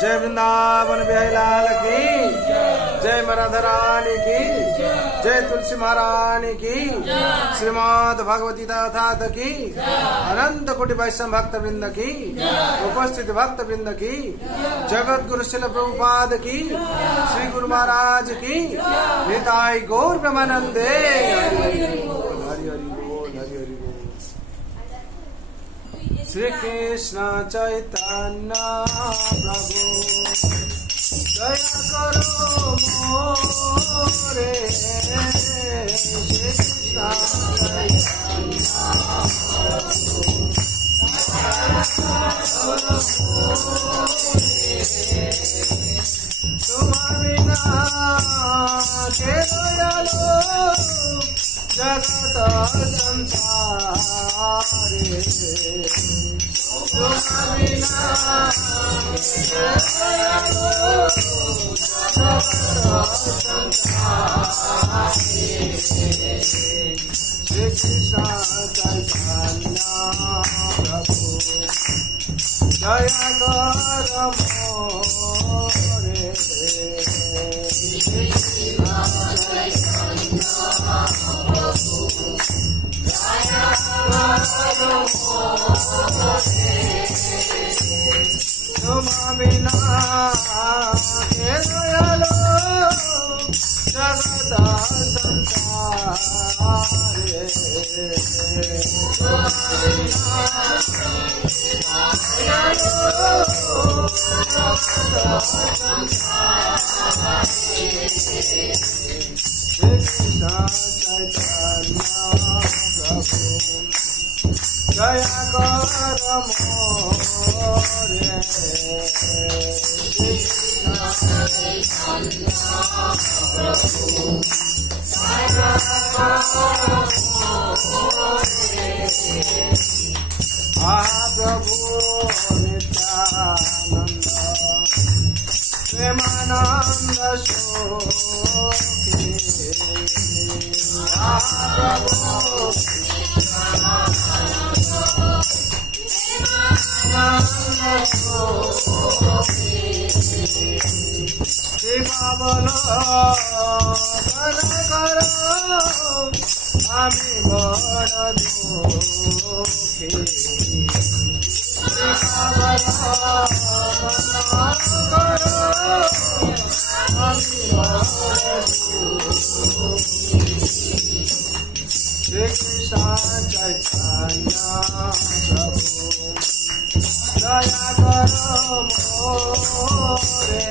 जय वृंदावन बिहारी लाल की जय राधा रानी की जय तुलसी महारानी की श्रीमद् भगवती तथात की अनंत कोटि वैष्णव भक्त वृंद की उपस्थित भक्त वृंद की जगत गुरु शिल प्रभुपाद की श्री गुरु महाराज की निताई गौर ब्रह्मानंदे हरि हरि बोल हरि हरि बोल। श्री कृष्ण चैतन्य प्रभु दया करो मोरे श्री कृष्ण तुम बिना के दयालो जगत संसारे तुम बिना के दयालो जगत संसारे श्री कृष्ण चैतन्य प्रभु दया कर मोरे तुम बिना के दयालो जगत संसारे कृष्ण चैतन्य प्रभु दया कर मोरे प्रभु नित्यानंद प्रेमानंद शोके प्रभु कृपा बलो कर আমি বড় দুঃখী আমি শ্রীকৃষ্ণ চৈতন্য প্রভু দয়া কর মোরে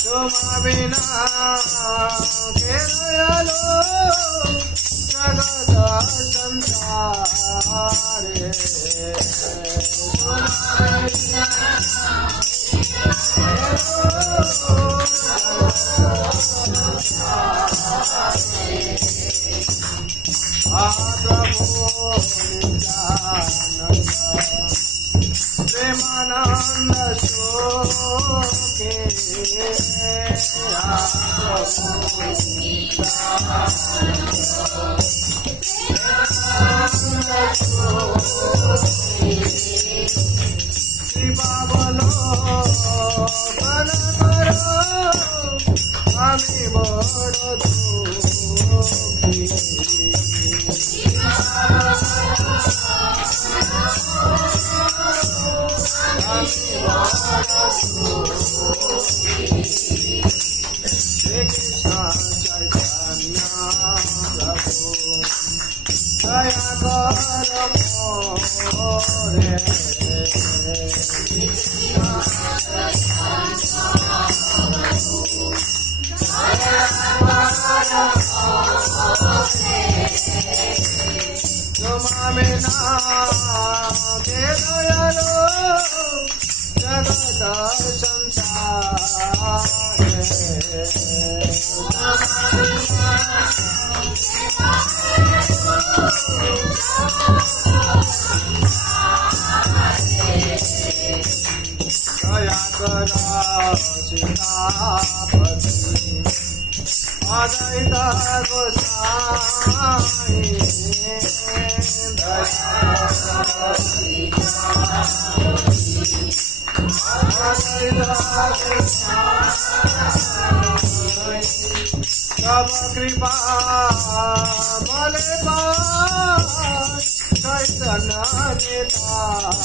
तुम बिना के दयालो जगत संसारे प्रभु नित्यानंद प्रेमानंद शोके कृपा बलो कर আমি বড় দুঃখী कृष्ण चैतन्य प्रभु दया कर मोरे तुम बिना के दयालो जगत संसारे सीतापति अद्वैत गोसाई तब कृपा बले कैसन नेताई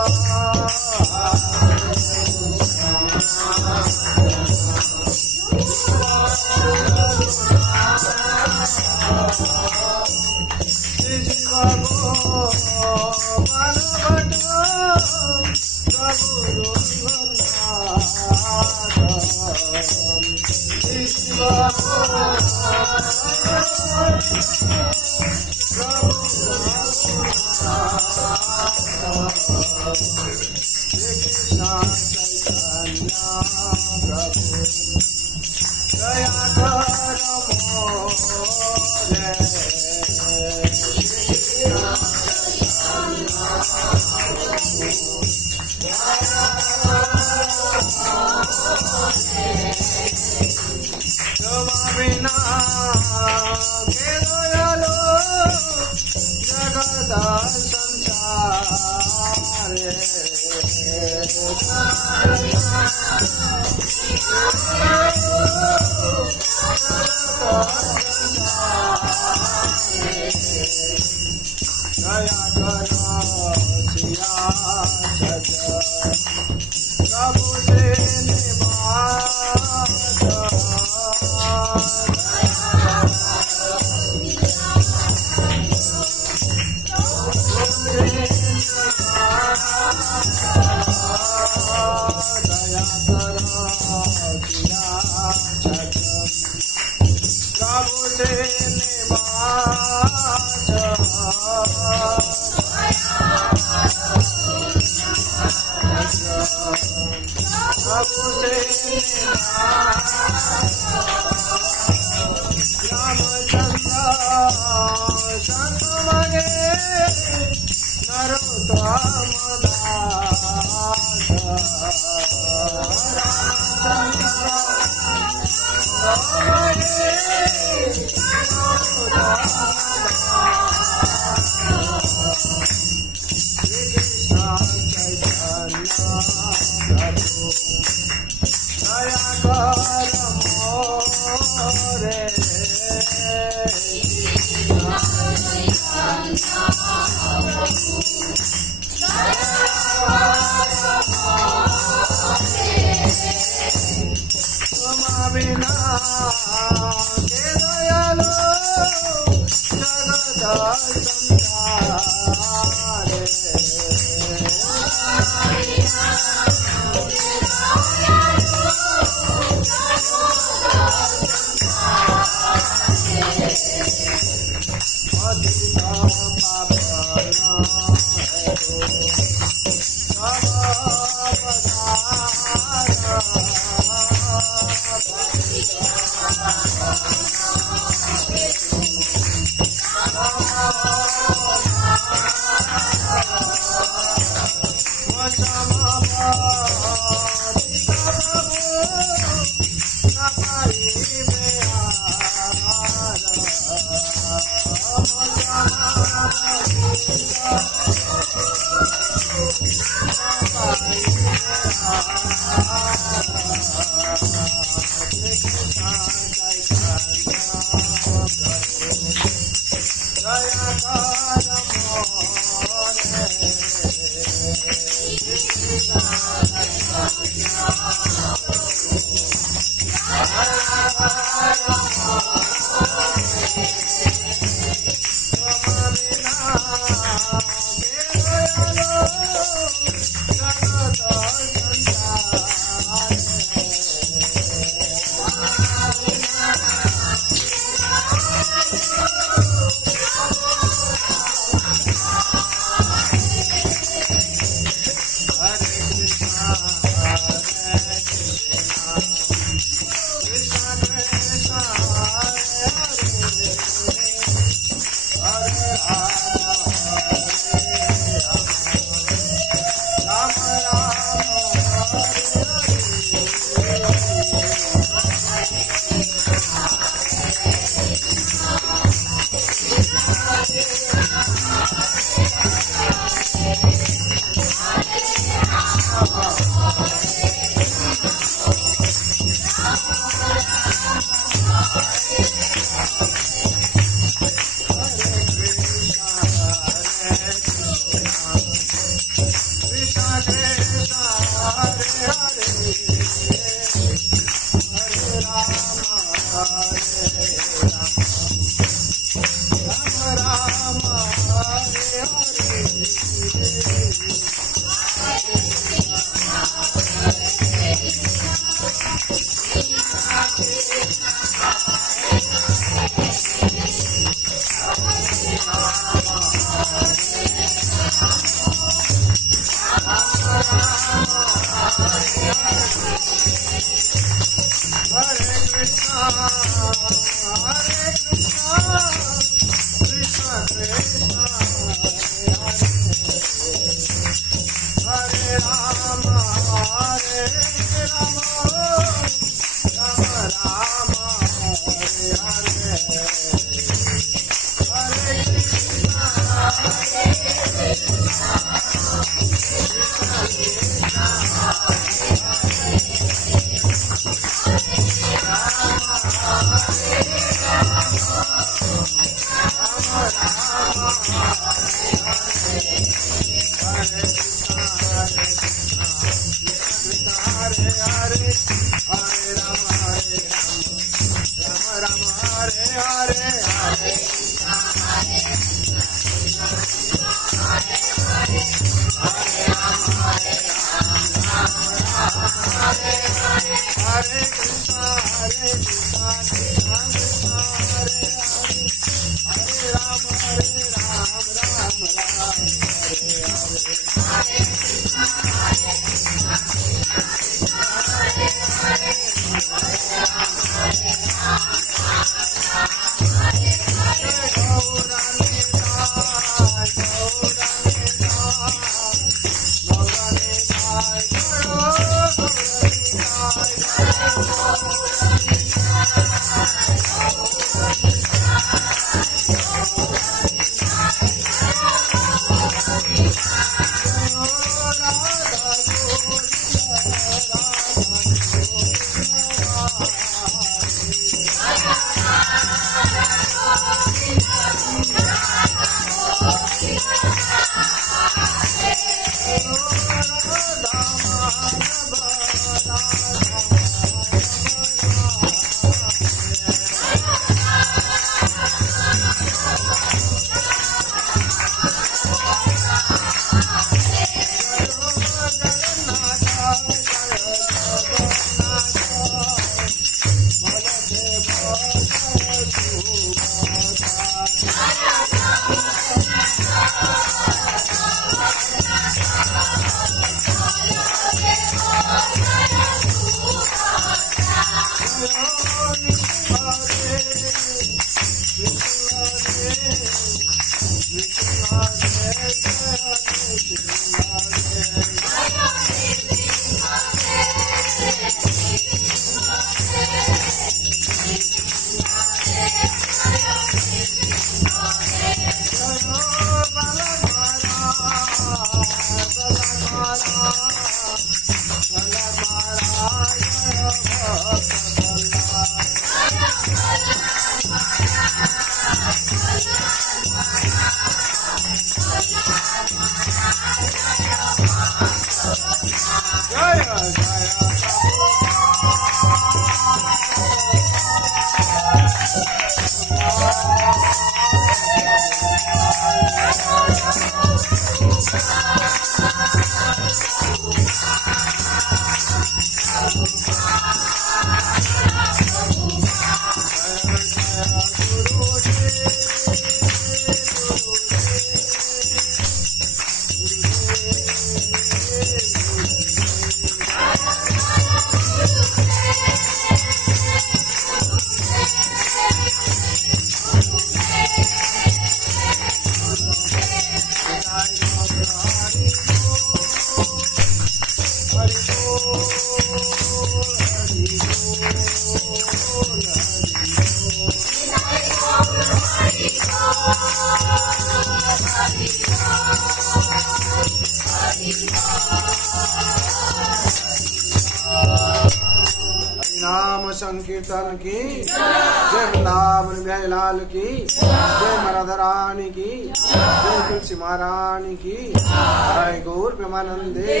नाम संकीर्तन की जय वृंदावन बिहारी लाल की जय राधा रानी की जय तुलसी महारानी की जय गौर प्रेमानंदे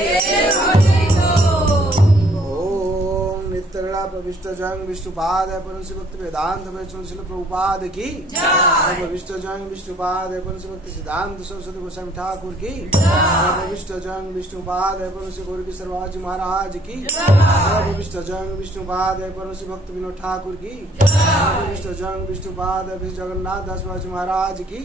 ओम नित्यलीला प्रविष्ट जंग विष्णुपाद परमश भक्त वेदांत वैष्णव प्रभुपाद की प्रविष्ट जंग विष्णुपाद परमश भक्त सिद्धांत सरस्वती गोस्वामी ठाकुर की प्रविष्ट जंग विष्णुपाद परमश गौर किशोरजी महाराज की प्रविष्ट जंग विष्णुपाद परमश भक्त विनोद ठाकुर की प्रविष्ट जंग विष्णुपाद जगन्नाथ दास महाराज की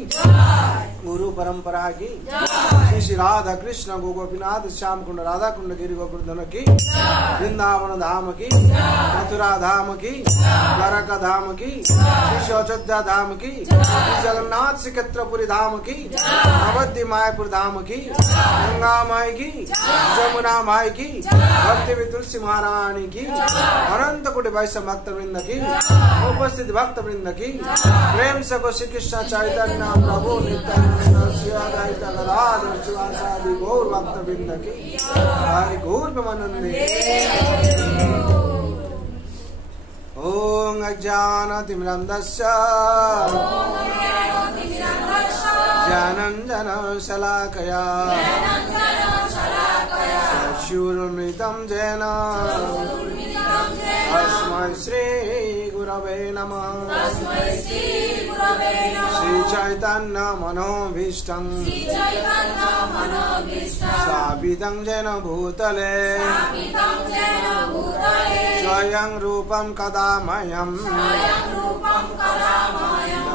गुरु परंपरा की श्री श्री राधा कृष्ण गोपीनाथ श्याम कुंड राधा कुंड गिरी गोवर्धन की वृंदावन धाम की मथुरा धाम की द्वारका धाम की श्री अयोध्या धाम की श्री जगन्नाथ श्रीक्षेत्रपुरी धाम की नवद्वीप मायापुर धाम की गंगा माई की जमुना माई की भक्ति तुलसी महारानी की अनंत कोटि वैष्णव भक्त वृंद की उपस्थित भक्त वृंद की प्रेम से श्री कृष्ण चैतन्य प्रभु नित्यानंद श्री अद्वैत गदाधर शिवासादि गौर भक्त वृंद की गौर प्रेमानंदे ओम अज्ञानतिमिरन्धस्य ज्ञानाञ्जनं शलाकया चक्षुरुन्मिलितं येन तस्मै श्रीगुरवे नमः श्रीचैतन्य मनोभीष्टं स्थापितं येन भूतले स्वयं रूपं कदा मह्यं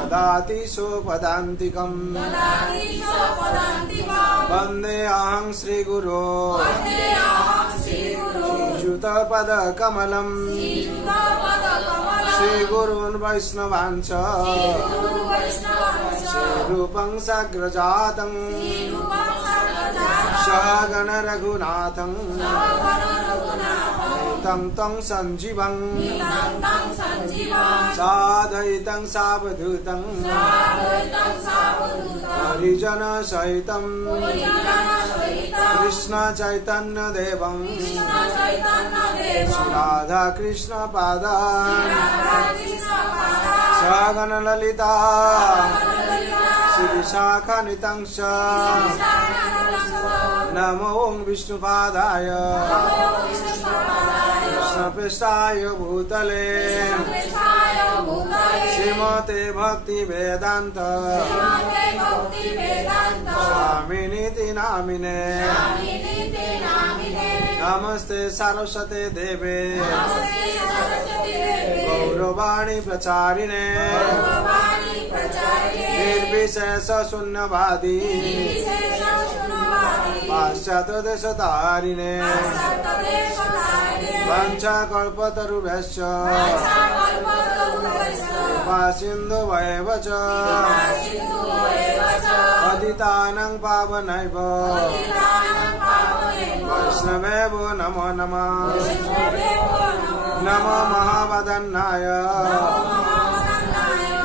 ददाति स्वपदान्तिकम् वन्देऽहं श्रीगुरो श्रीयुतपदकमलम् श्रीगुरून् वैष्णवांश्च श्रीरूपं साग्रजातं सहगण रघुनाथं तं संजीवं साधयितं सावधूतं हरिजन सहितं कृष्ण चैतन्य देवं राधा कृष्ण पादान् सहगण ललिता श्री शाखानितं नमो विष्णुपादाय कृष्णपृष्ठाय भूतले श्रीमते भक्ति वेदांत स्वामिनीति नामिने नमस्ते सरस्वते देवे गौरवाणी प्रचारिणे निर्विशेष शून्यवादी पाश्चात्य देशतारिणे वाञ्छाकल्पतरुभ्यश्च कृपासिन्धुभ्येव च पतितानां पावनेभ्यो वैष्णवेभ्यो नमो नमः नमो महावदन्नाय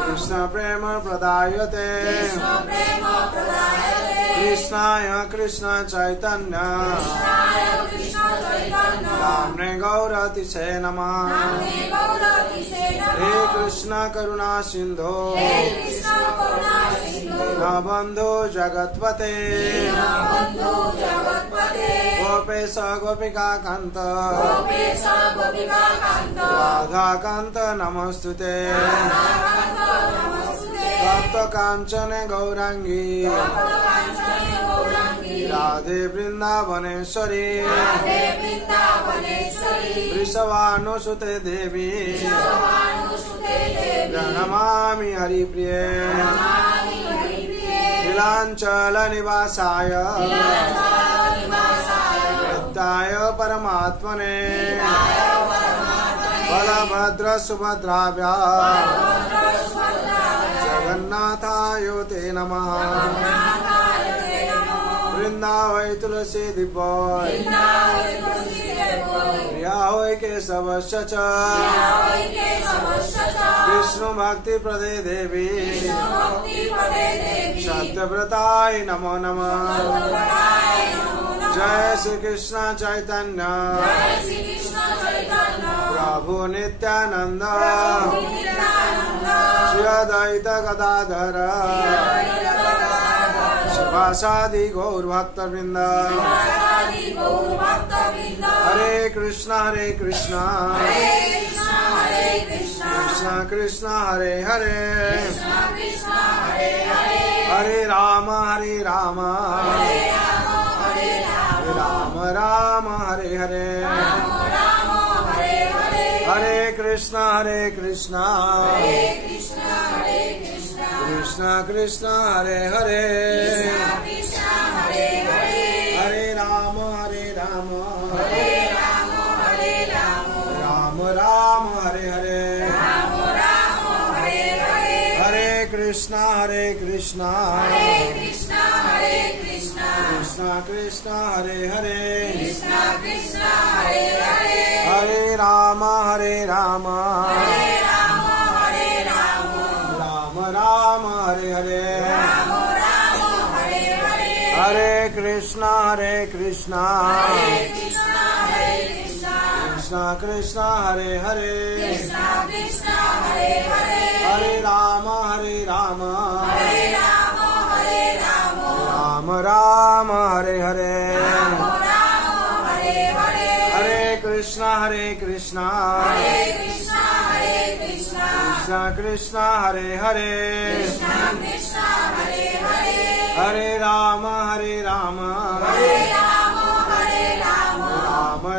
कृष्ण प्रेम प्रदायते कृष्णाय कृष्ण चैतन्य नाम्ने गौरतिशे नमः हे कृष्ण करुणा सिंधो दीनबन्धो जगत्पते गोपेश गोपिका कांत राधा कांत नमस्तुते तप्त कांचन गौरांगी राधे वृंदावनेश्वरी वृषभानुसुते देवी प्रणमामि हरिप्रिये नीलांचल निवासाय नित्याय परमात्मने बलभद्र सुभद्राभ्या जगन्नाथाय ते नमः বৃন্দা হই তুলসী দিব্যই প্রিয়া হই কেশবস্য চ विष्णु भक्ति प्रदे देवी सत्यव्रताय नमो नमः। जय श्री कृष्ण चैतन्य प्रभु नित्यानंद श्री अद्वैत गदाधर शिवासादि गौर भक्त वृंद। हरे कृष्णा कृष्णा कृष्ण हरे हरे हरे राम राम राम हरे हरे हरे कृष्णा कृष्ण कृष्ण हरे हरे हरे राम राम हरे हरे हरे कृष्णा कृष्ण कृष्ण हरे हरे हरे राम राम राम हरे हरे हरे कृष्णा कृष्ण कृष्ण हरे हरे हरे राम राम राम हरे हरे हरे कृष्णा कृष्ण कृष्ण हरे हरे हरे राम राम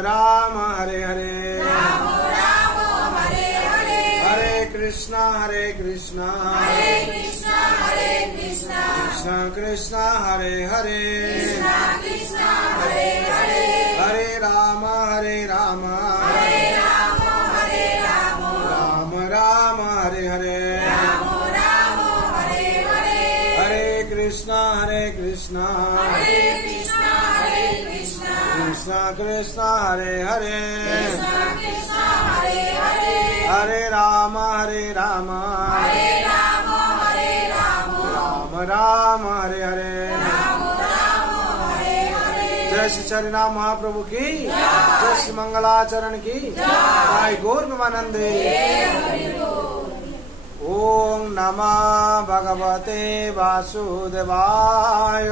राम हरे हरे हरे कृष्णा कृष्ण कृष्ण हरे हरे हरे राम राम राम हरे हरे हरे कृष्णा कृष्ण कृष्ण हरे हरे हरे राम राम राम हरे हरे। जय श्री चरिनाम महाप्रभु की जय श्री मंगलाचरण की जय गौर प्रेमानंदे। ओम नमः भगवते वासुदेवाय।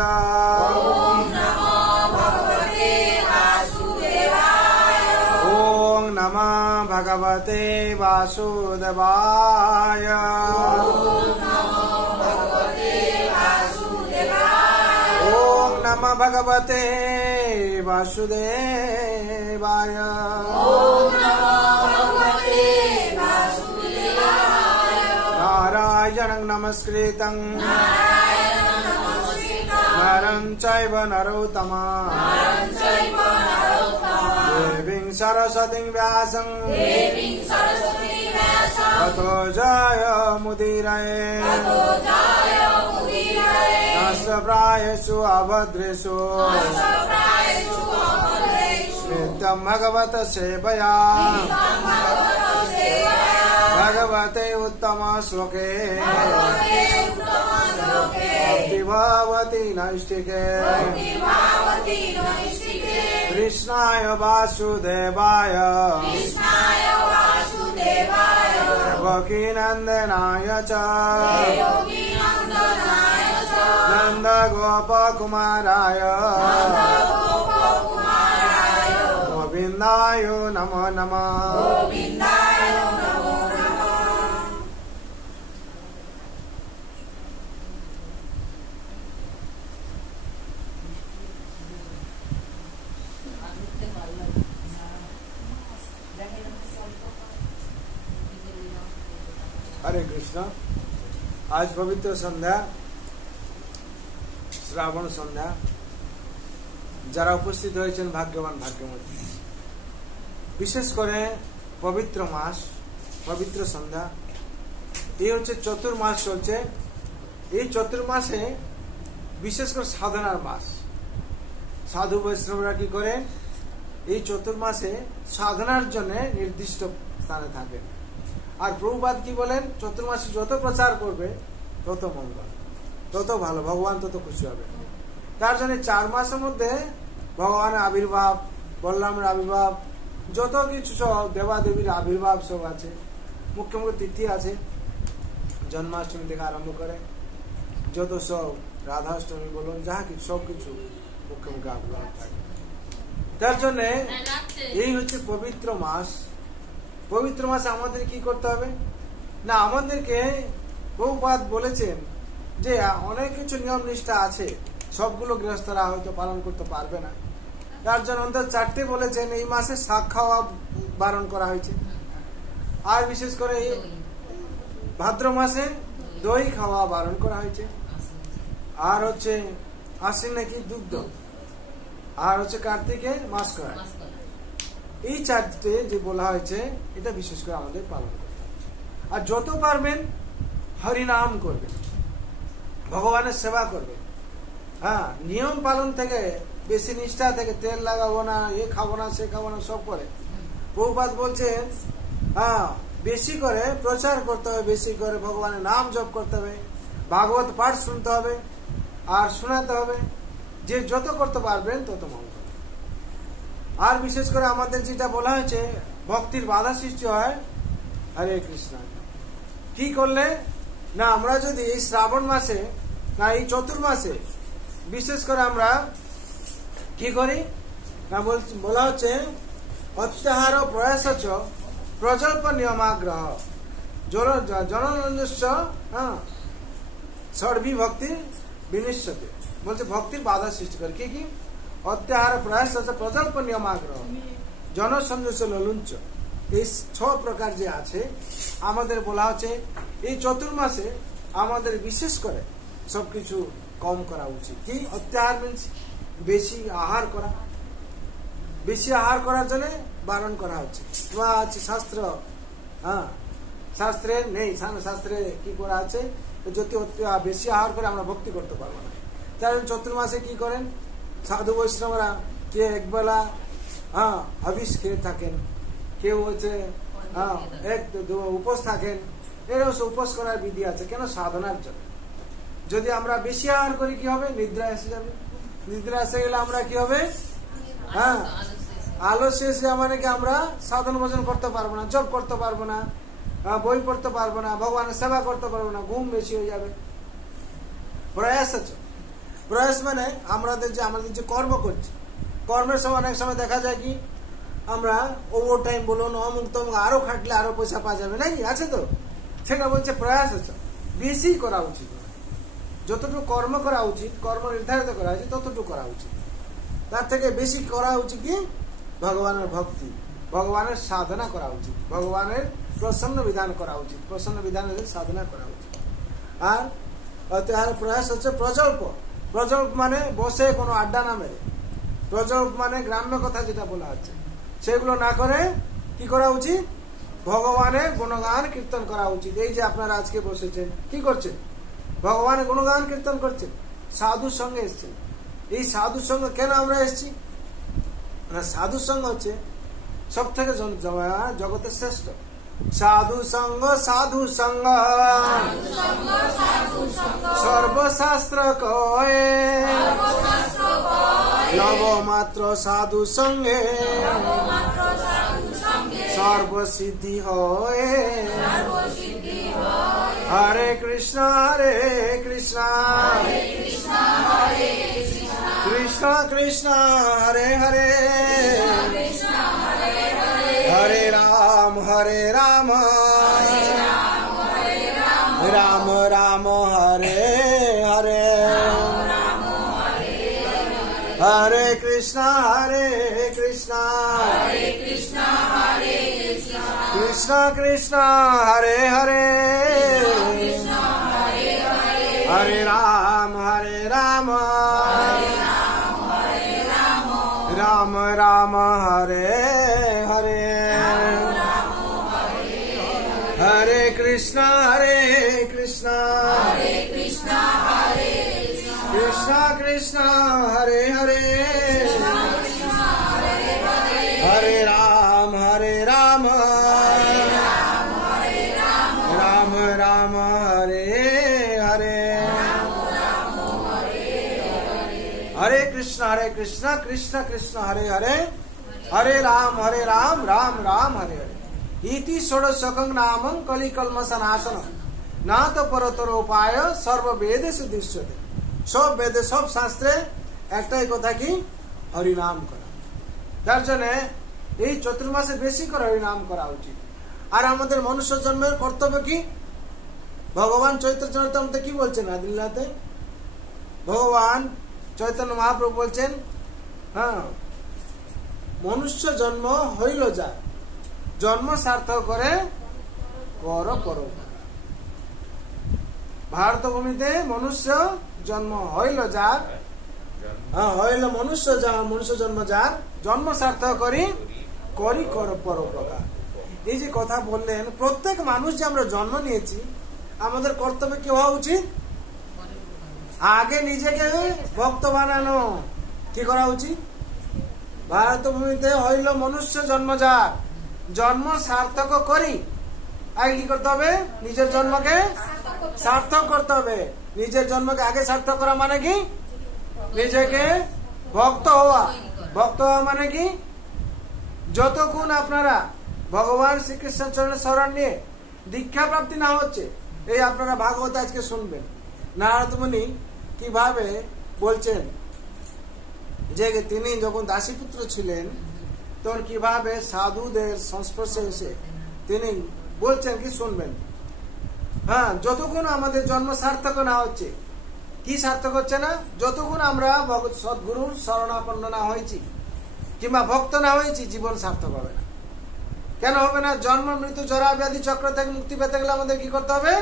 ओम नमः भगवते वासुदेवाय। ओम नमः भगवते वासुदेवाय। नारायणं नमस्कृतं नरं चैव नरोत्तमं देवीं सरस्वतीं व्यासं ततो जयमुदीरये। नमः प्रायेषु अभद्रेषु नित्यं भगवत सेवया भगवते उत्तम श्लोके भक्तिभावती नैष्टिके। कृष्णाय वासुदेवाय देवकीनन्दनाय च नन्दगोपकुमाराय गोविन्दाय नमो नमः। हरे कृष्ण। आज पवित्र संध्या श्रावण संध्या যারা উপস্থিত হয়েছেন ভাগ্যবান ভাগ্যবতী। বিশেষ করে পবিত্র মাস পবিত্র সন্ধ্যা এই হচ্ছে চতুর্মাস চলছে। এই চতুর্মাসে বিশেষ করে সাধনার মাস। সাধু বৈষ্ণবরা কি করে এই চতুর্মাসে সাধনার জন্য নির্দিষ্ট স্থানে থাকে। আর প্রভুপাদ কি বলেন, চতুর্মাসে যত প্রচার করবে তত মঙ্গল, তত ভালো, ভগবান তত খুশি হবে। তার জন্য 4 মাসের মধ্যে ভগবানের আবির্ভাব, বলরামের আবির্ভাব, যত কিছু সব দেবাদেবীর আবির্ভাব সব আছে। মুখ্য মুখ্য তিথি আছে, জন্মাষ্টমী থেকে আরম্ভ করে যত সব রাধাষ্টমী বলুন, যাহা কিছু সবকিছু মুখ্য মুখ্য আবির্ভাব থাকে। তার জন্য এই হচ্ছে পবিত্র মাস। পবিত্র মাসে আমাদের কি করতে হবে না, আমাদেরকে প্রভুপাদ বলেছেন যে অনেক কিছু নিয়ম নিষ্ঠা আছে, সবগুলো গৃহস্থরা হয়তো পালন করতে পারবে না। তার জন্য অন্তত 4টে বলেছেন। এই মাসে শাক খাওয়া বারণ করা হয়েছে, আর বিশেষ করে এই ভাদ্র মাসে দই খাওয়া বারণ করা হয়েছে, আর হচ্ছে আশ্বিন নাকি দুগ্ধ, আর হচ্ছে কার্তিকে মাস করা। এই 4টে যে বলা হয়েছে এটা বিশেষ করে আমাদের পালন করতে হবে। আর যত পারবেন হরিনাম করবেন, ভগবানের সেবা করবেন। হ্যাঁ, নিয়ম পালন থেকে, বেশি নিষ্ঠা থেকে, তেল লাগাবো না, এ খাবো না, সে খাবো না, সব করে প্রভুপাদ বলছেন হ্যাঁ বেশি করে প্রচার করতে হবে, বেশি করে ভগবানের নাম জপ করতে হবে, ভাগবত পাঠ শুনতে হবে আর শোনাতে হবে। যে যত করতে পারবেন তত মঙ্গল। আর বিশেষ করে আমাদের যেটা বলা হয়েছে, ভক্তির বাধা সৃষ্টি হয় হরে কৃষ্ণ। কি করলে না, আমরা যদি এই শ্রাবণ মাসে না এই চতুর্মাসে বিশেষ করে আমরা কি করি না, বলা হচ্ছে অত্যাহার প্রয়াস প্রজল্প নিয়মাগ্রহ জননন্দস্য ষড়ভি ভক্তির বিনিশ্যতে। বলছে ভক্তির বাধা সৃষ্টি করে কি কি, অত্যাহার প্রয়াস প্রজল্প নিয়মাগ্রহ জনসংযোগ ললুঞ্চ। এই 6 প্রকার যে আছে আমাদের বলা হচ্ছে এই চতুর্মাসে আমাদের বিশেষ করে সবকিছু কম করা উচিত। কি অত্যাহার মিনস বেশি আহার করা, বেশি আহার করার জন্য বারণ করা হচ্ছে। শাস্ত্র হ্যাঁ শাস্ত্রে নেই, শাস্ত্রে কি করা আছে, যদি বেশি আহার করে আমরা ভক্তি করতে পারবো না। তার চতুর্মাসে কি করেন সাধু বৈষ্ণবরা, কে একবেলা হবিষ খেয়ে থাকেন, কেউ হচ্ছে উপোস থাকেন। এরকম উপোস করার বিধি আছে কেন, সাধনার জন্য। যদি আমরা বেশি আহার করি কি হবে, নিদ্রা এসে যাবে। নিদ্রা এসে গেলে আমরা কি হবে, হ্যাঁ আলস্য এসে মানে কি আমরা সাধন ভজন করতে পারবো না, জপ করতে পারবো না, বই পড়তে পারবো না, ভগবানের সেবা করতে পারবো না, ঘুম বেশি হয়ে যাবে। প্রয়াস আছে, প্রয়াস মানে আমাদের যে কর্ম করছি, কর্মের সময় অনেক সময় দেখা যায় কি আমরা ওভার টাইম বলুন, অমুক তমুক আরো খাটলে আরো পয়সা পাওয়া যাবে, নাকি আছে তো, সেটা বলছে প্রয়াস আছে। বেশি করা উচিত, যতটুকু কর্ম করা উচিত, কর্ম নির্ধারিত করা উচিত ততটুকু করা উচিত। তার থেকে বেশি করা উচিত কি ভগবানের ভক্তি, ভগবানের সাধনা করা উচিত, ভগবানের প্রসন্ন বিধান করা উচিত, প্রসন্ন বিধানের সাধনা করা উচিত। আর প্রয়াস হচ্ছে প্রজল্প। প্রজল্প মানে বসে কোনো আড্ডা না মেরে, প্রজল্প মানে গ্রাম্য কথা যেটা বলা হচ্ছে সেগুলো না করে কি করা উচিত, ভগবানের গুণগান কীর্তন করা উচিত। এই যে আপনারা আজকে বসেছেন কি করছেন, ভগবানের গুণগান কীর্তন করছেন, সাধুর সঙ্গে এসছেন। এই সাধুর সঙ্গে কেন আমরা এসছি, সাধুর সঙ্গ হচ্ছে সব থেকে জগতের শ্রেষ্ঠ। সাধু সঙ্গ সাধু সঙ্গ সর্বশাস্ত্র কয়ে, নবমাত্র সাধু সঙ্গে সর্বসিদ্ধি হয়ে। হরে কৃষ্ণ কৃষ্ণ কৃষ্ণ হরে হরে, হরে রাম রাম রাম হরে হরে, হরে কৃষ্ণ কৃষ্ণ কৃষ্ণ হরে হরে, হরে রাম রাম রাম হরে হরে, হরে কৃষ্ণ কৃষ্ণ কৃষ্ণ কৃষ্ণ হরে হরে, हरे कृष्ण कृष्ण कृष्ण हरे हरे हरे राम राम राम हरे हरे इति षोडशकं नामं कलिकल्मषनाशन ना तो परतर उपाय सर्ववेद से दृश्यते सब वेदे सब शास्त्रे एकटाई कथा कि हरिनाम करा तार जन्य এই চতুর্মাসে বেশি করে হরিনাম করা উচিত। আর আমাদের মনুষ্য জন্মের কর্তব্য কি? ভগবান চৈতন্য চরিতামৃতে কি বলছেন? আদিল্লাতে ভগবান চৈতন্য মহাপ্রভু বলছেন, হ্যাঁ, মনুষ্য জন্ম হইল যা জন্ম সার্থক করে কর পরোপকার। ভারত ভূমিতে মনুষ্য জন্ম হইল যার, হইল মনুষ্য জন্ম যার জন্ম সার্থক করি করি কর পরোপকার। এই যে কথা বললেন, প্রত্যেক মানুষ যে আমরা জন্ম নিয়েছি আমাদের কর্তব্য কি হওয়া উচিত? আগে নিজেকে ভক্ত বানানো। কি করা উচিত? ভারত ভূমিতে হইল মনুষ্য জন্ম যার জন্ম সার্থক করি। আগে কি করতে হবে? নিজের জন্মকে সার্থক করতে হবে। নিজের জন্মকে আগে সার্থক করা মানে কি? নিজেকে ভক্ত হওয়া। ভক্ত হওয়া মানে কি? যতক্ষণ আপনারা ভগবান শ্রীকৃষ্ণ চরণের শরণ নিয়ে দীক্ষা প্রাপ্তি না হচ্ছে, এই আপনারা ভাগবত আজকে শুনবেন নারদ মুনি কিভাবে বলছেন যে তিনি যখন দাসীপুত্র ছিলেন তখন কিভাবে সাধুদের সংস্পর্শে এসে তিনি বলছেন, কি শুনবেন। হ্যাঁ, যতক্ষণ আমাদের জন্ম সার্থক না হচ্ছে, কি সার্থক হচ্ছে না? যতক্ষণ আমরা সদ্গুরুর শরণাপন্ন না হয়েছি কিংবা ভক্ত না হয়েছি, জীবন সার্থক হবে না। কেন হবে না? জন্ম মৃত্যু জরা ব্যাধি চক্র থেকে মুক্তি পেতে গেলে আমাদের কি করতে হবে?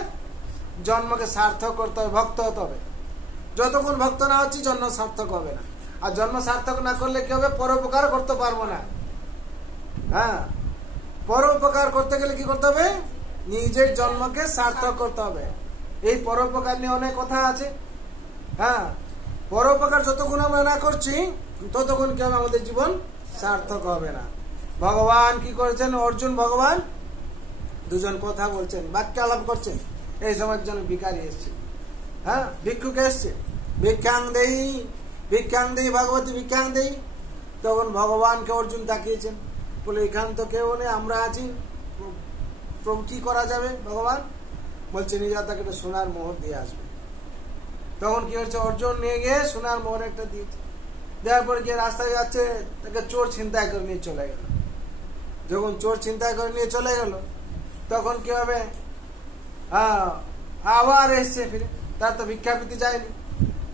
জন্মকে সার্থক করতে হবে, ভক্ত হতে হবে। যতক্ষণ ভক্ত না হচ্ছে জন্ম সার্থক হবে না। আর জন্ম সার্থক না করলে কি হবে? পরোপকার করতে পারবো না। হ্যাঁ, পরোপকার করতে গেলে কি করতে হবে? নিজের জন্মকে সার্থক করতে হবে। এই পরোপকার নিয়ে অনেক কথা আছে। হ্যাঁ, পরোপকার যতক্ষণ আমরা না করছি ততক্ষণ কি হবে? আমাদের জীবন সার্থক হবে না। ভগবান কি করেছেন? অর্জুন ভগবান দুজন কথা বলছেন, বাক্য আলাপ করছেন। এই সময়ের জন্য ভিখারি এসছে, হ্যাঁ, ভিক্ষুকে এসছে, ভিক্ষাং দেই ভগবতী ভিক্ষাং দেই। তখন ভগবানকে অর্জুন তাকিয়েছেন, বলে এখান তো কেউ নেই, আমরা আছি, প্রভু কি করা যাবে? ভগবান বলছে নিজে তাকে একটা সোনার মোহর দিয়ে আসবে। তখন কি হচ্ছে? অর্জুন নিয়ে গিয়ে সোনার মোহর একটা দিয়েছে। দেওয়ার পরে গিয়ে রাস্তায় যাচ্ছে, তাকে চোর ছিনতাই করে নিয়ে চলে গেল। যখন চোর ছিনতাই করে নিয়ে চলে গেল তখন কি হবে? আবার এসছে ফিরে, তার তো ভিক্ষা পেতে যায়নি,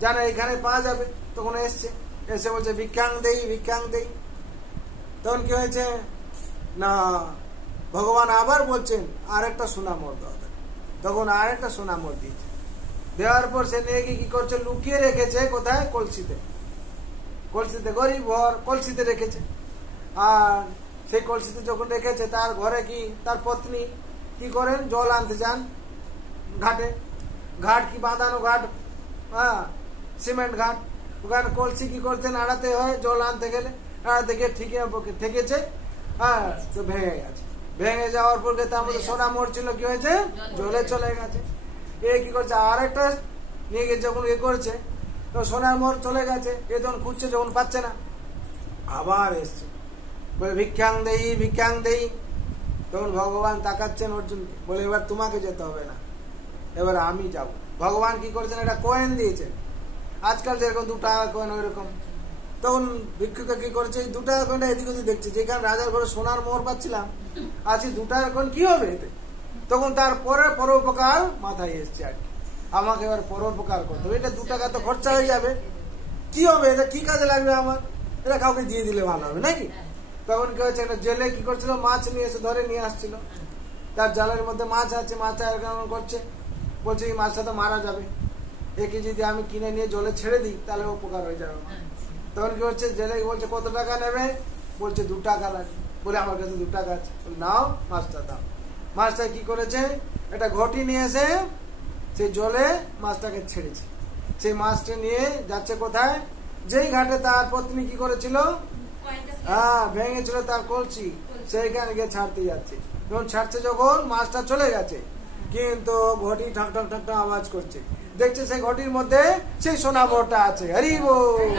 জানে এখানে পাওয়া যাবে। তখন এসছে, এসে বলছে ভিক্ষাং দেই। তখন কি হয়েছে না, ভগবান আবার বলছেন আর একটা সোনা মোহর দাও। তখন আর একটা সোনা মোহর দিয়েছে। দেওয়ার পর সে নিয়ে গিয়ে কি করছে? লুকিয়ে রেখেছে কোথায়? কলসিতে। গরিব ঘর, কলসিতে রেখেছে। আর সেই কলসিতে যখন রেখেছে, তার ঘরে কি তার পত্নী কি করেন? জল আনতে যান ঘাটে। ঘাট কি বাঁধানো ঘাট, হ্যাঁ, সিমেন্ট ঘাট। ওখানে কলসি কি করতে নাড়াতে হয় জল আনতে গেলে। নাড়াতে গিয়ে ঠেকেছে, হ্যাঁ, তো ভেঙে গেছে। ভেঙে যাওয়ার পর তার মধ্যে সোনা মোহর ছিল, কি হয়েছে? জলে চলে গেছে। এ কি করছে? আর একটা নিয়ে গিয়ে যখন এ করছে, তো সোনার মোহর চলে গেছে। এ যখন খুঁজছে, যখন পাচ্ছে না, আবার এসছে, বলে ভিক্ষাং দেই। তখন ভগবান তাকাচ্ছেন অর্জুনকে, বলে এবার তোমাকে যেতে হবে না, এবার আমি যাব। ভগবান কি করেছেন? একটা কয়েন দিয়েছেন। আজকাল যেরকম 2 টাকা কয়েন ওই রকম। তখন ভিক্ষুকে কি করেছে? 2 টাকা কয়েনটা এদিক ওদিক দেখছে, যেখানে রাজার ঘরে সোনার মোহর পাচ্ছিলাম, আছি 2 টাকা কয়েন কি হবে এতে? তখন তার পরে পরোপকার মাথায় এসছে, আর আমাকে এবার পরোপকার করতে হবে। এটা 2 টাকা তো খরচা হয়ে যাবে, কি হবে? এটা কি কাজে লাগবে আমার? এটা কাউকে দিয়ে দিলে ভালো হবে নাকি? তখন কি হয়েছে? একটা জেলে কি করছিল? মাছ নিয়ে এসে ধরে নিয়ে আসছিল। তার জালের মধ্যে মাছ আছে, মাছটা এরকম করছে, বলছে এই মাছটা তো মারা যাবে, একে যদি আমি কিনে নিয়ে জলে ছেড়ে দিই তাহলে উপকার হয়ে যাবে। তখন কি হচ্ছে? জেলে বলছে কত টাকা নেবে? বলছে 2 টাকা লাগবে। বলে আমার কাছে 2 টাকা আছে। নাও মাছটা দাও। মাছটা কি করেছে? একটা ঘটি নিয়ে এসে সেই জলে মাছটাকে ছেড়েছে। সেই মাছটা নিয়ে যাচ্ছে কোথায়? যেই ঘাটে তার পত্নী কি করেছিল, হ্যাঁ, ভেঙেছিল তার কলসি, সেইখানে গিয়ে ছাড়তে যাচ্ছে। যখন ছাড়ছে, যখন মাছটা চলে গেছে, কিন্তু ঘটি ঠাক ঠাক ঠাক ঠাক আওয়াজ করছে। দেখছে সেই ঘটির মধ্যে সেই সোনা মোহরটা আছে। হরি বল।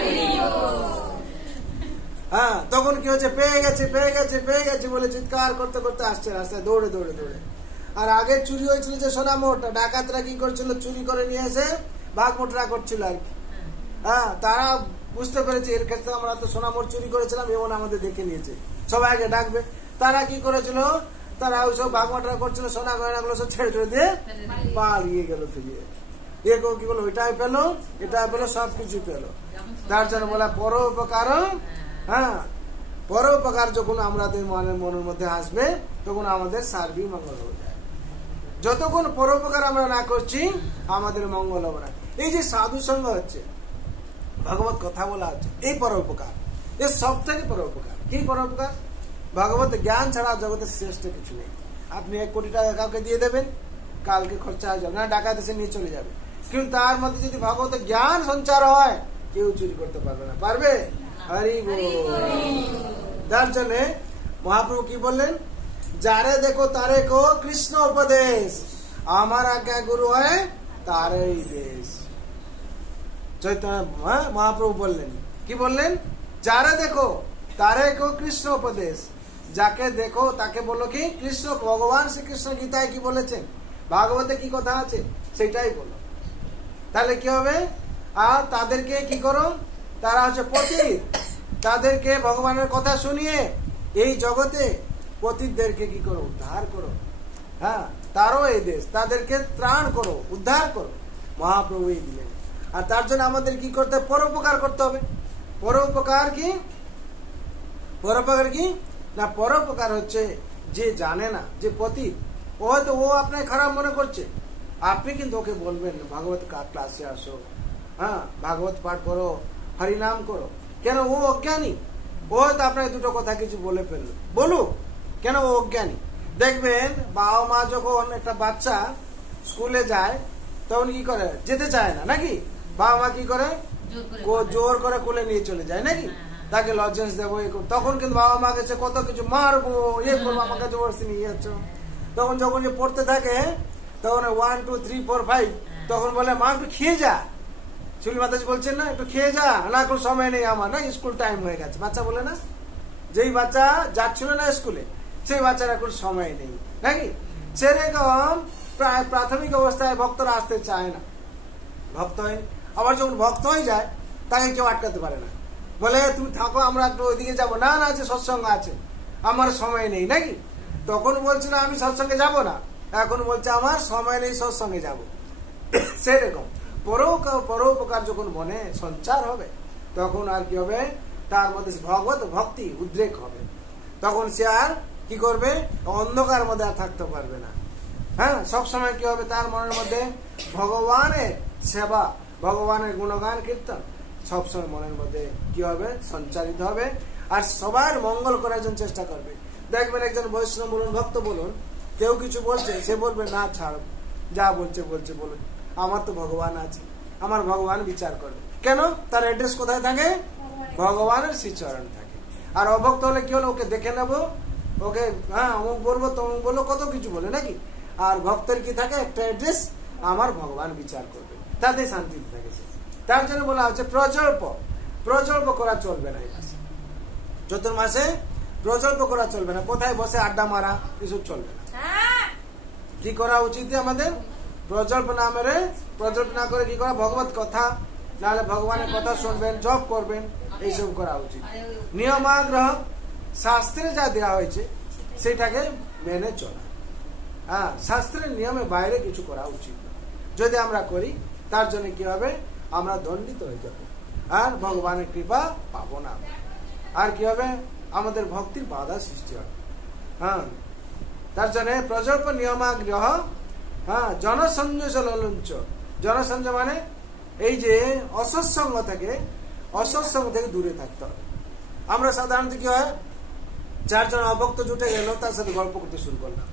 হ্যাঁ, তখন কি হচ্ছে, পেয়ে গেছে পেয়ে গেছে পেয়ে গেছে বলে চিৎকার করতে করতে আসছে রাস্তায় দৌড়ে দৌড়ে দৌড়ে। আর আগে চুরি হয়েছিল যে সোনা মোহরটা, ডাকাতরা কি করছিল, চুরি করে নিয়ে এসে ভাগ মোটরা করছিল আর কি। হ্যাঁ, তারা বুঝতে পেরেছে এর ক্ষেত্রে আমরা তো সোনা মোহর চুরি করেছিলাম, এমন আমাদের দেখে নিয়েছে, সবাইকে ডাকবে। তারা কি করেছিল, তারা ওইসব ভাগ মোটরা করছিল, সোনা গয়নাগুলো সব ছেড়ে ছেড়ে দিয়ে পালিয়ে গেল। ফিরিয়ে কি বলো, ওইটাই পেলো এটাই পেলো, সবকিছু পেলো। তার জন্য বলা পরোপকার। হ্যাঁ, পরোপকার যখন আমাদের মনের মধ্যে আসবে তখন আমাদের সার্বিক মঙ্গল হয়ে যায়। যতক্ষণ পরোপকার আমরা না করছি আমাদের মঙ্গল হবে না। এই যে সাধু সঙ্গ হচ্ছে, ভগবত কথা বলা হচ্ছে, এই পরোপকার, এর সব থেকে পরোপকার। কি পরোপকার? ভগবত জ্ঞান ছাড়া জগতের শ্রেষ্ঠ কিছু নেই। আপনি 1 কোটি টাকা কাউকে দিয়ে দেবেন, কালকে খরচা হয়ে যাবে না, ডাকাত এসে নিয়ে চলে যাবে। কিন্তু তার মধ্যে যদি ভগবত জ্ঞান সঞ্চার হয়, কেউ চুরি করতে পারবে না। পারবে? হরি বল। যার জন্য মহাপ্রভু কি বললেন, যারে দেখো তারে কো কৃষ্ণ উপদেশ, আমার আজ্ঞা গুরু হয় তারই দেশ। চৈতন্য মহাপ্রভু বললেন, কি বললেন, যারে দেখো তারে কো কৃষ্ণ উপদেশ, যাকে দেখো তাকে বলো কি কৃষ্ণ। ভগবান শ্রীকৃষ্ণ গীতায় কি বলেছেন, ভাগবতে কি কথা আছে সেটাই বলো। তাহলে কি হবে, আর তাদেরকে কি করো, তারা হচ্ছে পতিত, তাদেরকে ভগবানের কথা শুনিয়ে এই জগতে পতিতদেরকে কি করো, উদ্ধার করো। হ্যাঁ, তারও এই দেশ, তাদেরকে ত্রাণ করো, উদ্ধার করো। মহাপ্রভু এই দিলেন। আর তার জন্য আমাদের কি করতে হবে, পরোপকার করতে হবে। পরোপকার কি? পরোপকার কি না, পরোপকার হচ্ছে যে জানে না, যে পতিত, ও হয়তো ও আপনাকে খারাপ মনে করছে, আপনি কিন্তু ওকে বলবেন ভাগবত ক্লাসে আসো, হ্যাঁ ভাগবত পাঠ করো, হরিনাম করো। কেন? ও অজ্ঞানী, ও হয়তো আপনাকে দুটো কথা কিছু বলে ফেললো, বলুক, কেন? ও অজ্ঞানী। দেখবেন বাবা মা যখন একটা বাচ্চা স্কুলে যায় তখন কি করে, যেতে চায় না নাকি, বাবা মা কি করে, জোর করে কোলে নিয়ে চলে যায় নাকি, তাকে লজেন্স দেবো। তখন কিন্তু বাবা মা কাছে কত কিছু মারবো, ইয়ে করবো, আমার কাছে বসে নিয়ে যাচ্ছ। তখন যখন যে পড়তে থাকে তখন 1 2 3 4 5 তখন বলে মা একটু খেয়ে যা, চুলি মাতাজি বলছেন না, একটু খেয়ে যা, না কোনো সময় নেই আমার, না স্কুল টাইম হয়ে গেছে। বাচ্চা বলে না, যেই বাচ্চা যাচ্ছিল না স্কুলে সেই বাচ্চার এখন সময় নেই নাকি। সেরকম প্রায় প্রাথমিক অবস্থায় ভক্তরা আসতে চায় না, ভক্ত হয়। আবার যখন ভক্ত হয়ে যায় তাকে কেউ আটকাতে পারে না, বলে তুমি থাকো, আমরা একটু ওইদিকে যাবো, না না, যে সৎসঙ্গ আছে, আমার সময় নেই নাকি। তখন বলছে না আমি সৎসঙ্গে যাবো না, এখন বলছে আমার সময় নেই, সৎসঙ্গে যাবো। সেরকম পরোপকার যখন মনে সঞ্চার হবে তখন আর কি হবে, তার মধ্যে ভগবত ভক্তি উদ্রেক হবে। তখন সে আর কি করবে, অন্ধকার মধ্যে আর থাকতে পারবে না। হ্যাঁ, সবসময় কি হবে, তার মনের মধ্যে ভগবানের সেবা, ভগবানের গুণগান কীর্তন সবসময় মনের মধ্যে কি হবে, সঞ্চারিত হবে। আর সবার মঙ্গল করার জন্য চেষ্টা করবে। দেখবেন একজন বৈষ্ণব বলুন, ভক্ত বলুন, কেউ কিছু বলছে, সে বলবে না ছাড়, যা বলছে বলছে বলুন, আমার তো ভগবান আছে, আমার ভগবান বিচার করবে। কেন? তার অ্যাড্রেস কোথায় থাকে, ভগবানের শ্রীচরণ থাকে। আর অভক্ত হলে কি হলো, ওকে দেখে নেবো, ওকে হ্যাঁ অমুক বলবো তমুক বলবো, কত কিছু বলে নাকি। আর ভক্তের কি থাকে, একটা অ্যাড্রেস, আমার ভগবান বিচার করবে, তাতে শান্তিতে থাকে। তার জন্য বলা হচ্ছে প্রজল্প করা চলবে না। এই মাসে, চতুর্মাসে প্রজল্প করা চলবে না। কোথায় বসে আড্ডা মারা এসব চলবে না। কি করা উচিত আমাদের, প্রজল্প না মেরে, প্রজল্প না করে কি করা, ভগবত কথা, নাহলে ভগবানের কথা শুনবেন, জপ করবেন, এইসব করা উচিত। নিয়মাগ্রহ, শাস্ত্রে যা দেওয়া হয়েছে সেটাকে মেনে চলা। হ্যাঁ, শাস্ত্রের নিয়মে বাইরে কিছু করা উচিত না। যদি আমরা করি তার জন্য কি হবে, আমরা দণ্ডিত হয়ে যাব, আর ভগবানের কৃপা পাবো না। আর কি হবে, আমাদের ভক্তির বাধা সৃষ্টি হবে। হ্যাঁ, তার জন্য প্রজল্প নিয়মাগ্রহ, হ্যাঁ জনসংযোগ ললঞ্চ। জনসংযোগ মানে এই যে অসৎসঙ্গ থেকে দূরে থাকতে হবে। আমরা সাধারণত কি হয়, 4 জন অভক্ত জুটে গেল, তার সাথে গল্প করতে শুরু করলাম,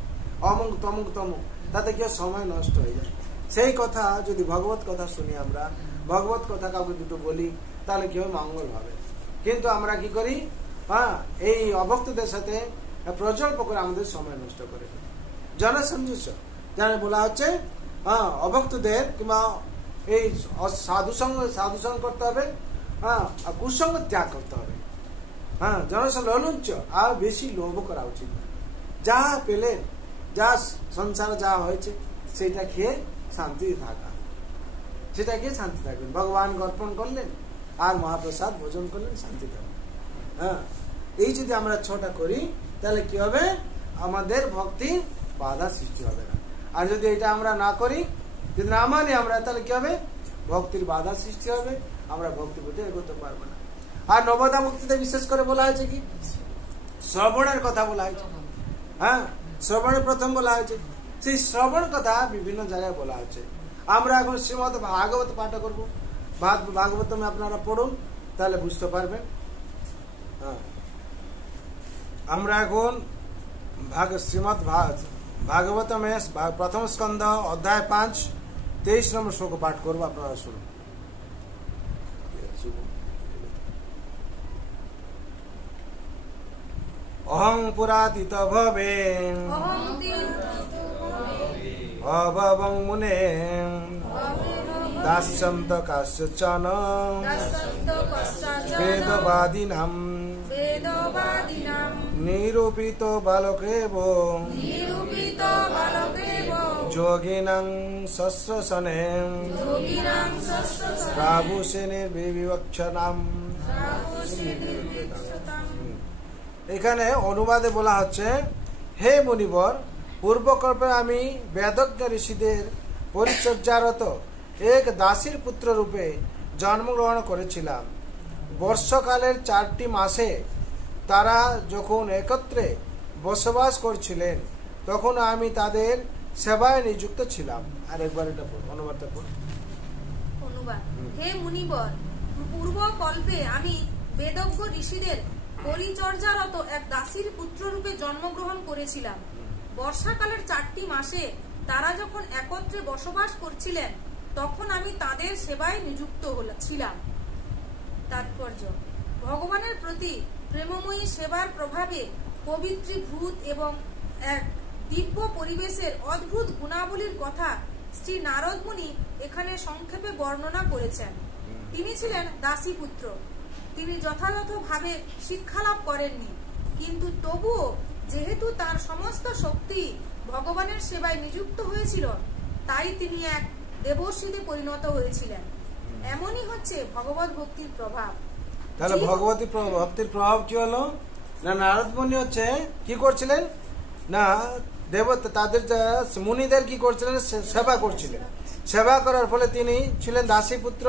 অমুক তমুক তমুক, তাতে কি সময় নষ্ট হয়ে যায়। সেই কথা যদি ভগবত কথা শুনি, আমরা ভগবত কথা কাউকে দুটো বলি, তাহলে কি হবে, মঙ্গল হবে। কিন্তু আমরা কি করি, হ্যাঁ এই অভক্তদের সাথে প্রজল্প করে আমাদের সময় নষ্ট করে। জনসংযোগ জানে বলা হচ্ছে, হ্যাঁ অভক্তদের কিংবা এই সাধু সঙ্গ করতে হবে, হ্যাঁ, আর কুসঙ্গ ত্যাগ করতে হবে। হ্যাঁ, জনসলুঞ্চ আর বেশি লোভ করা উচিত না। যা পেলেন, যা সংসারে যা হয়েছে সেটা খেয়ে শান্তি থাকা, সেটা খেয়ে শান্তি থাকবেন। ভগবান অর্পণ করলেন আর মহাপ্রসাদ ভোজন করলেন, শান্তি থাকবেন। হ্যাঁ, এই যদি আমরা ছটা করি তাহলে কি হবে, আমাদের ভক্তি বাধা সৃষ্টি হবে না। আর যদি এটা আমরা না করি, যদি না মানি আমরা, তাহলে কি হবে, ভক্তির বাধা সৃষ্টি হবে, আমরা ভক্তি পথে এগোতে পারবো না। আর নবদা মুক্তিতে বিশেষ করে বলা হয়েছে কি, শ্রবণের কথা বলা হয়েছে। হ্যাঁ, শ্রবণে প্রথম বলা হয়েছে। সেই শ্রবণ কথা বিভিন্ন জায়গায় বলা হয়েছে। আমরা এখন শ্রীমদ ভাগবত পাঠ করবো। ভাগবতম আপনারা পড়ুন, তাহলে বুঝতে পারবেন। হ্যাঁ, আমরা এখন শ্রীমদ ভাগবতমে প্রথম স্কন্ধ অধ্যায় 5 23 নম্বর শ্লোক পাঠ করবো, আপনারা শুনুন। অহং পুরাতীত ভবে অভবং মুনে দাস্যন্ত কাশ্যচন বেদবাদিনাম নিরূপিত বালকেব যোগিনাং সস্রসনে প্রাভুষেনের বিবিবক্ষণাম। এখানে অনুবাদে বলা হচ্ছে, হে মুনিবর, পূর্বকল্পে আমি বেদজ্ঞ ঋষিদের পরিচর্যারত এক দাসীর পুত্র রূপে জন্মগ্রহণ করেছিলাম। বর্ষকালের 4টি মাসে তারা যখন একত্রে বসবাস করছিলেন, তখন আমি তাদের সেবায় নিযুক্ত ছিলাম। আর একবার এটা অনুবাদটা পড়ো। অনুবাদ, হে মুনিবর, পূর্বকল্পে আমি বেদজ্ঞ ঋষিদের পরিচর্যারত এক দাসীর পুত্র রূপে জন্মগ্রহণ করেছিলাম। বর্ষাকালের 4টি মাসে তারা যখন একত্রে বসবাস করছিলেন, তখন আমি তাদের সেবায় নিযুক্ত ছিলাম। তাৎপর্য, ভগবানের প্রতি প্রেমময়ী সেবার প্রভাবে পবিত্রীভূত এবং এক দিব্য পরিবেশের অদ্ভুত গুণাবলীর কথা শ্রী নারদ মুনি এখানে সংক্ষেপে বর্ণনা করেছেন। তিনি ছিলেন দাসী পুত্র। তিনি যথাযথভাবে শিক্ষালাভ করেননি, কিন্তু তবুও যেহেতু তার সমস্ত শক্তি ভগবানের সেবায় নিযুক্ত হয়েছিল, তাই তিনি এক দেবর্ষিতে পরিণত হয়েছিলেন। এমনই হচ্ছে ভগবত ভক্তির প্রভাব। তাহলে ভগবতী ভক্তির প্রভাব কি হলো না, নারদ মুনি হচ্ছে কি করছিলেন না, দেবতা তাদের মুনিদের কি করছিলেন, সেবা করছিলেন। সেবা করার ফলে তিনি ছিলেন দাসী পুত্র।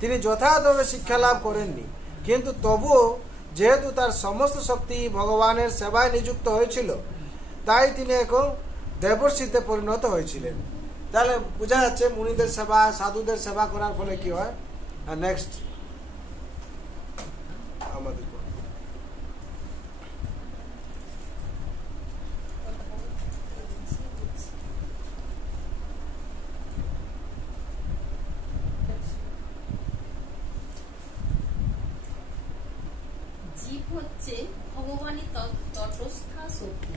তিনি যথাযথভাবে শিক্ষা লাভ করেননি, কিন্তু তবুও যেহেতু তার সমস্ত শক্তি ভগবানের সেবায় নিযুক্ত হয়েছিল, তাই তিনি এখন দেবর্ষিতে পরিণত হয়েছিলেন। তাহলে বোঝা যাচ্ছে মুনিদের সেবা, সাধুদের সেবা করার ফলে কি হয়। আর নেক্সট আমাদের জীব হচ্ছে ভগবানের তটস্থা শক্তি,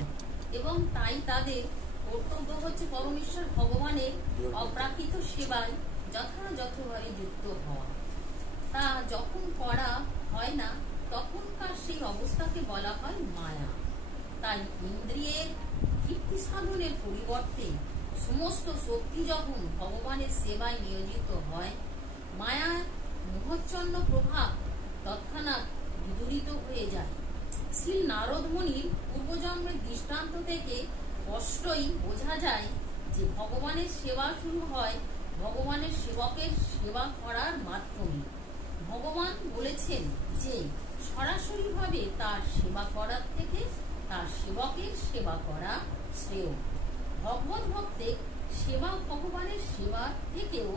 এবং তাই তাদের কর্তব্য হচ্ছে পরমেশ্বর ভগবানের অপ্রাকৃত সেবায় যথাযথভাবে যুক্ত হওয়া। তা যখন করা হয় না, তখনকার সেই অবস্থাকে বলা হয় মায়া। তাই ইন্দ্রিয়ের তৃপ্তি সাধনের পরিবর্তে সমস্ত শক্তি যখন ভগবানের সেবায় নিয়োজিত হয়, মায়ার মোহচ্ছন্ন প্রভাব তৎক্ষণাৎ বিদূরিত হয়ে যায়। শ্রী নারদ মুনির পূর্বজন্মের দৃষ্টান্ত থেকে স্পষ্টই বোঝা যায় যে ভগবানের সেবা শুরু হয় ভগবানের সেবকের সেবা করার মাধ্যমে। ভগবান বলেছেন যে সরাসরিভাবে তার সেবা করার থেকে তার সেবকের সেবা করা শ্রেয়। ভগবত ভক্তের সেবা ভগবানের সেবা থেকেও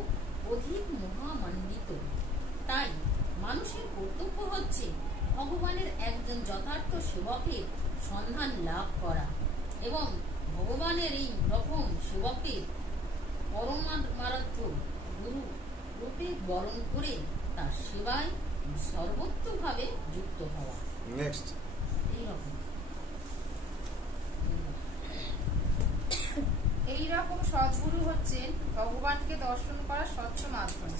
অধিক মহামান্বিত। তাই মানুষের কর্তব্য হচ্ছে ভগবানের একজন যথার্থ সেবকের সন্ধান লাভ করা এবং ভগবানের এই রকম সেবকের পরমারাধ্য গুরু রূপে বরণ করে তার সেবায় সর্বোত্তভাবে যুক্ত হওয়া। নেক্সট হে এই রকম সদ্গুরু হচ্ছেন ভগবানকে দর্শন করার স্বচ্ছ মাধ্যম।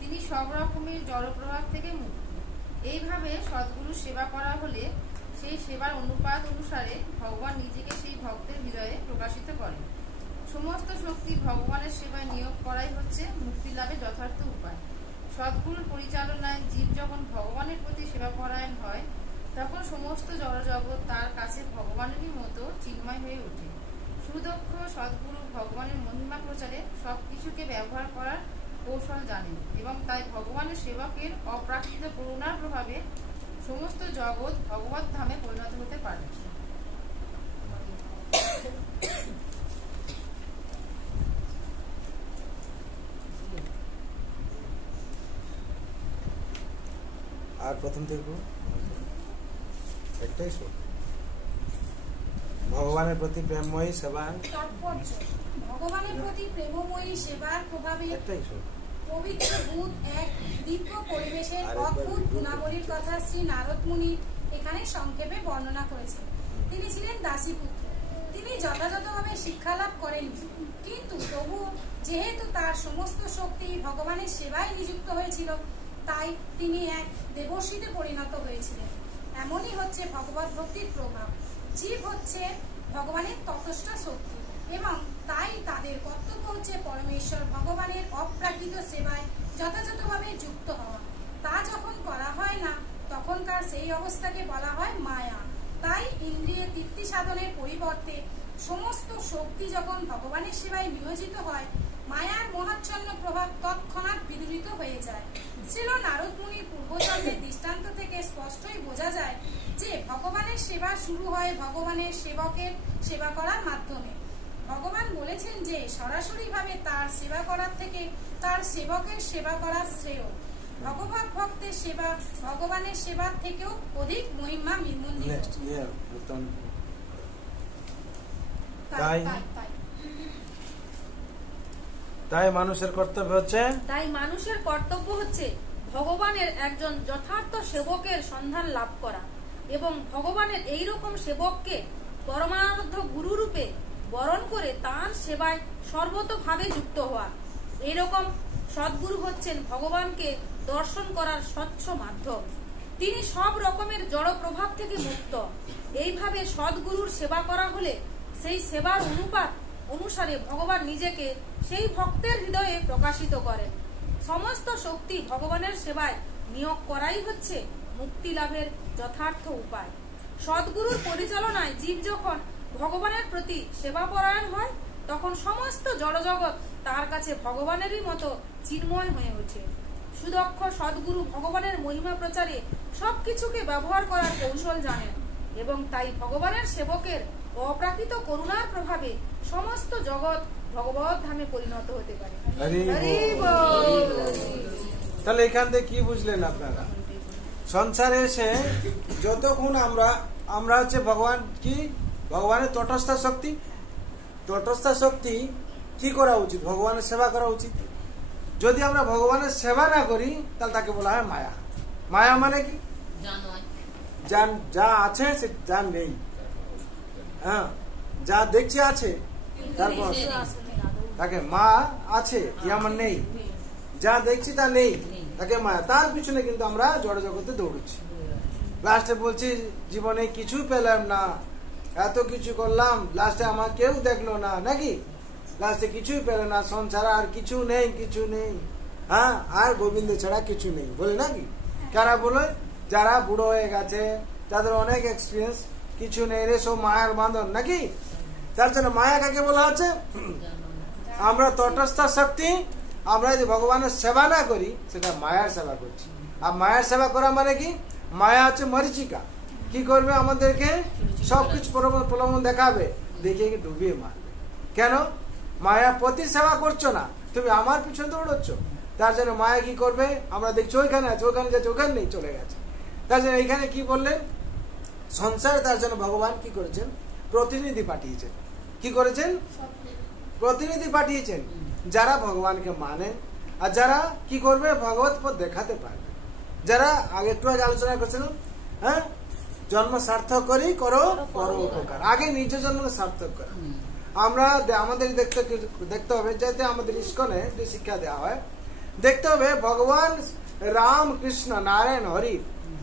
তিনি সব রকমের জড়প্রভাব থেকে মুক্ত। এইভাবে সদ্গুরু সেবা করা হলে সেই সেবার অনুপাত অনুসারে ভগবান নিজেকে সেই ভক্তের হৃদয়ে প্রকাশিত করেন। সমস্ত শক্তি ভগবানের সেবায় নিয়োগ করাই হচ্ছে মুক্তি লাভের যথার্থ উপায়। সদ্গুরুর পরিচালনায় জীব যখন ভগবানের প্রতি সেবা পরায়ণ হয়, তখন সমস্ত জড়জগৎ তার কাছে ভগবানেরই মতো চিন্ময় হয়ে ওঠে। সুদক্ষ সদ্গুরু ভগবানের মহিমা প্রচারে সবকিছুকে ব্যবহার করার কৌশল জানেন এবং তাই ভগবানের সেবকের অপ্রাকৃত করুণার প্রভাবে সমস্ত জগৎ ভগবত ধামে পরিণত হতে পারে। আর প্রথম থেকে একটাই শোক, ভগবানের প্রতি প্রেমময়ী সেবা। তাৎপর্য: ভগবানের প্রতি প্রেমময়ী সেবার প্রভাবে একটাই শোক, পবিত্র বুধ এক দিব্য পরিবেশের অদ্ভুত গুণাবলীর কথা শ্রী নারদ মুনি এখানে সংক্ষেপে বর্ণনা করেছেন। তিনি ছিলেন দাসীপুত্র। তিনি যথাযথভাবে শিক্ষালাভ করেন, কিন্তু তবু যেহেতু তার সমস্ত শক্তি ভগবানের সেবায় নিযুক্ত হয়েছিল, তাই তিনি এক দেবর্ষিতে পরিণত হয়েছিলেন। এমনই হচ্ছে ভগবত ভক্তির প্রভাব। জীব হচ্ছে ভগবানের ততস্থা শক্তি এবং তাই তাদের কর্তব্য হচ্ছে পরমেশ্বর ভগবানের অপ্রাকৃত সেবায় যথাযথভাবে যুক্ত হওয়া। তা যখন করা হয় না, তখনকার সেই অবস্থাকে বলা হয় মায়া। তাই ইন্দ্রিয় তৃপ্তি সাধনের পরিবর্তে সমস্ত শক্তি যখন ভগবানের সেবায় নিয়োজিত হয়, মায়ার মোহাচ্ছন্ন প্রভাব তৎক্ষণাৎ বিদূরিত হয়ে যায়। ছিল নারদ মুনির পূর্বজন্মের দৃষ্টান্ত থেকে স্পষ্টই বোঝা যায় যে ভগবানের সেবা শুরু হয় ভগবানের সেবকের সেবা করার মাধ্যমে। ভগবান বলেছেন যে সরাসরি ভাবে তার সেবা করার থেকে তার সেবকের সেবা করা শ্রেয়। ভগবত ভক্তের সেবা ভগবানের সেবার থেকেও অধিক মহিমা মন্ডিত। তাই মানুষের কর্তব্য হচ্ছে ভগবানের একজন যথার্থ সেবকের সন্ধান লাভ করা এবং ভগবানের এইরকম সেবককে পরমারাধ্য গুরু রূপে বরণ করে তার সেবায় সর্বতভাবে যুক্ত হওয়া। এইরকম সদ্গুরু হচ্ছেন ভগবানকে দর্শন করার স্বচ্ছ মাধ্যম। তিনি সব রকমের জড় প্রভাব থেকে মুক্ত। এইভাবে সদ্গুরুর সেবা করা হলে সেই সেবার অনুপাত অনুসারে ভগবান নিজেকে সেই ভক্তের হৃদয়ে প্রকাশিত করেন। সমস্ত শক্তি ভগবানের সেবায় নিয়োগ করাই হচ্ছে মুক্তি লাভের যথার্থ উপায়। সদ্গুরুর পরিচালনায় জীব যখন ভগবানের প্রতি সেবাপরায়ণ হয়, তখন সমস্ত জড়জগৎ তার কাছে ভগবানেরই মতো চিন্ময় হয়ে ওঠে। সুদক্ষ সদ্গুরু ভগবানের মহিমা প্রচারে সবকিছুকে ব্যবহার করার কৌশল জানেন এবং তাই ভগবানের সেবকের অপ্রাকৃত করুণার প্রভাবে সমস্ত জগৎ ভগবত ধামে পরিণত হতে পারে। তাহলে এখান থেকে কি বুঝলেন আপনারা? সংসারে এসে যতক্ষণ আমরা হচ্ছে ভগবান কি ভগবানের তটস্থা শক্তি কি করা উচিত? ভগবানের সেবা করা উচিত। যদি আমরা ভগবানের সেবা না করি, তাহলে তাকে বলা হয় মায়া। মায়া মানে কি? যা আছে সে যা নেই। হ্যাঁ, যা দেখছে আছে, তারপর তাকে মা আছে আমার নেই, যা দেখছি তা নেই, তাকে মায়া। তার পিছনে কিন্তু আমরা জড় জগতে দৌড়ছি। লাস্টে বলছি জীবনে কিছু পেলাম না, এত কিছু করলাম, লাস্টে আমার কেউ দেখলো না, নাকি? লাস্টে কিছুই পেল না, সংসার আর কিছু নেই। হ্যাঁ, আর গোবিন্দ ছাড়া কিছু নেই বলে, নাকি? কারা বলে? যারা বুড়ো হয়ে গেছে, তাদের অনেক এক্সপিরিয়েন্স, কিছু নেই রে, সব মায়ার বাঁধন, নাকি? তার জন্য মায়া কাকে বলা হচ্ছে? আমরা তটস্থ শক্তি, আমরা যদি ভগবানের সেবা না করি, সেটা মায়ার সেবা করছি। আর মায়ার সেবা করা মানে কি? মায়া হচ্ছে মরিচিকা। কি করবে? আমাদেরকে সবকিছু প্রলোভন দেখাবে, দেখিয়ে ডুবিয়ে মারবে। কেন? মায়া প্রতি সেবা করছো না, তুমি আমার পিছনে দৌড়চ্ছ। তার জন্য মায়া কি করবে? আমরা দেখছি ওইখানে আছে, ওখানে যাচ্ছে, ওখানে নেই, চলে গেছে। তার জন্য এইখানে কি বললেন? সংসারে তার জন্য ভগবান কি করেছেন? প্রতিনিধি পাঠিয়েছেন। কি করেছেন? প্রতিনিধি পাঠিয়েছেন, যারা ভগবানকে মানে আর যারা কি করবে? ভগবত পথ দেখাতে পারবে। যারা আগে একটু আগে আলোচনা করছিলাম, হ্যাঁ, জন্ম সার্থক করি করো পর উপকার। আগে নিজের জন্ম সার্থক করা। আমরা আমাদের দেখতে হবে, যাতে আমাদের ইস্কনে যে শিক্ষা দেওয়া হয়, দেখতে হবে ভগবান রাম কৃষ্ণ নারায়ণ হরি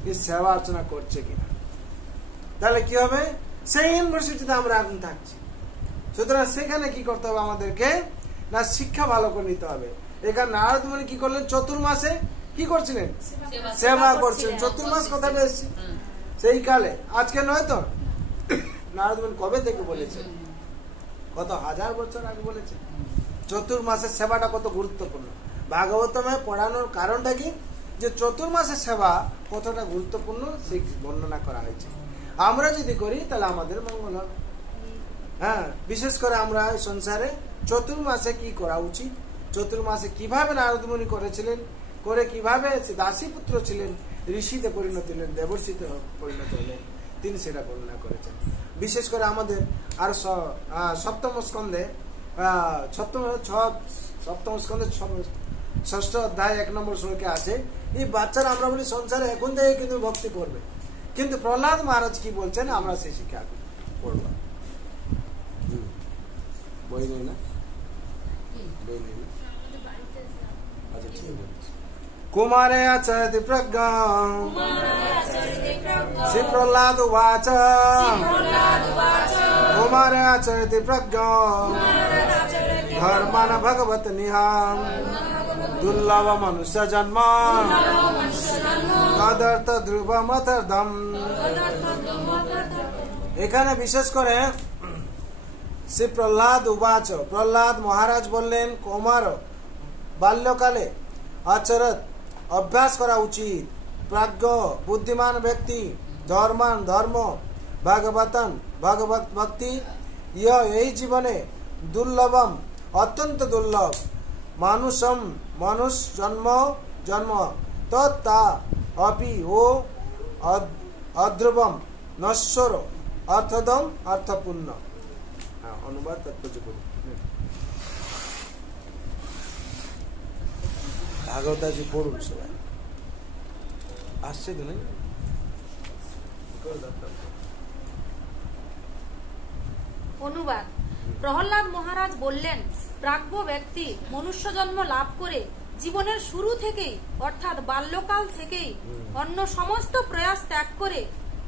এই সেবা অর্চনা করছে কিনা। তাহলে কি হবে, সেই ইউনিভার্সিটিতে আমরা এখন থাকছি। সুতরাং সেখানে কি করতে হবে আমাদেরকে, না শিক্ষা ভালো করে নিতে হবে। এখানে নারদ মুনি কি করলেন, চতুর্মাসে কি করছিলেন, সেবা করছিলেন। চতুর্মাস কথাটা এসছে সেই কালে, আজকে নয় তো। নারদ মুনি কবে থেকে বলেছেন, কত হাজার বছর আগে বলেছেন। চতুর্মাসের সেবাটা কত গুরুত্বপূর্ণ। ভাগবতমে পড়ানোর কারণটা কি, যে চতুর্মাসের সেবা কতটা গুরুত্বপূর্ণ সেই বর্ণনা করা হয়েছে। আমরা যদি করি তাহলে আমাদের মঙ্গল হবে। হ্যাঁ, বিশেষ করে আমরা সংসারে চতুর্মাসে কি করা উচিত, চতুর্মাসে কিভাবে নারদ মুনি করেছিলেন, করে কিভাবে দাসী পুত্র ছিলেন, ঋষিতে পরিণত হলেন, দেবর্ষিতে পরিণত হলেন, তিনি সেটা বর্ণনা করেছেন। বিশেষ করে আমাদের আর সপ্তম স্কন্ধে ষষ্ঠ অধ্যায় 1 নম্বর শ্লোকে আছে, এই বাচ্চারা আমরা বলি সংসারে এখন থেকে কিন্তু ভক্তি করবে, কিন্তু প্রহ্লাদ মহারাজ কি বলছেন আমরা সেই শিক্ষা করবো। বই নেই না, বই নেই না, আচ্ছা ঠিক আছে। কুমারে আচরতি প্রজ্ঞা শ্রী প্রহ্লাদ উবাচ, কুমারে আচরতি প্রজ্ঞা ধর্মান ভগবত নিহাম দুর্লভ মনুষ্য জন্ম তদর্থ ধ্রুবমতর্ধম। এখানে বিশেষ করে শ্রী প্রহ্লাদ উবাচ, প্রহ্লাদ মহারাজ বললেন, কুমার বাল্যকালে আচরত অভ্যাস করা উচিত, প্রাজ্ঞ বুদ্ধিমান ব্যক্তি ধর্মান ধর্ম ভাগবতন ভগবত ভক্তি এই জীবনে দুর্লভম অত্যন্ত দুর্লভ মানুষম মানুষ জন্ম জন্ম তৎতা অপি ও অধ্রুবম নশ্বর অর্থদম অর্থপূর্ণ। অনুবাদ তাৎপর্য করি। ভাগবতাজি পড়ুন সবাই, আসছে তো নাকি? অনুবাদ। প্রহ্লাদ মহারাজ বললেন, প্রাজ্ঞ ব্যক্তি মনুষ্য জন্ম লাভ করে জীবনের শুরু থেকেই অর্থাৎ বাল্যকাল থেকেই অন্য সমস্ত প্রয়াস ত্যাগ করে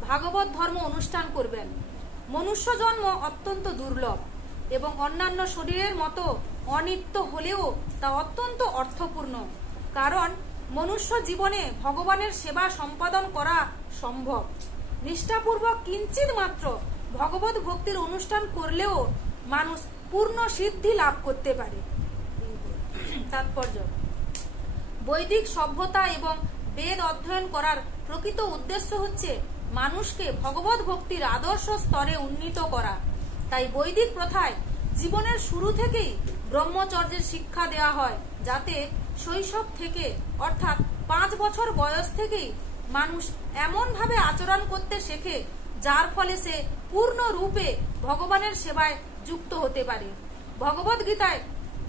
ভাগবত ধর্ম অনুষ্ঠান করবেন। মনুষ্য জন্ম অত্যন্ত দুর্লভ এবং অন্যান্য শরীরের মতো অনিত্য হলেও তা অত্যন্ত অর্থপূর্ণ, কারণ মনুষ্য জীবনে ভগবানের সেবা সম্পাদন করা সম্ভব। নিষ্ঠাপূর্বক কিঞ্চিত মাত্র ভগবত ভক্তির অনুষ্ঠান করলেও মানুষ পূর্ণ সিদ্ধি লাভ করতে পারে। তাৎপর্য, বৈদিক সভ্যতা এবং বেদ অধ্যয়ন করার প্রকৃত উদ্দেশ্য হচ্ছে মানুষকে ভগবত ভক্তির আদর্শ স্তরে উন্নীত করা। তাই বৈদিক প্রথায় জীবনের শুরু থেকেই ব্রহ্মচর্যের শিক্ষা দেওয়া হয়, যাতে শৈশব থেকে অর্থাৎ 5 বছর বয়স থেকেই মানুষ এমন ভাবে আচরণ করতে শেখে যার ফলে সে পূর্ণ রূপে ভগবানের সেবায় যুক্ত হতে পারে। ভগবদ গীতায়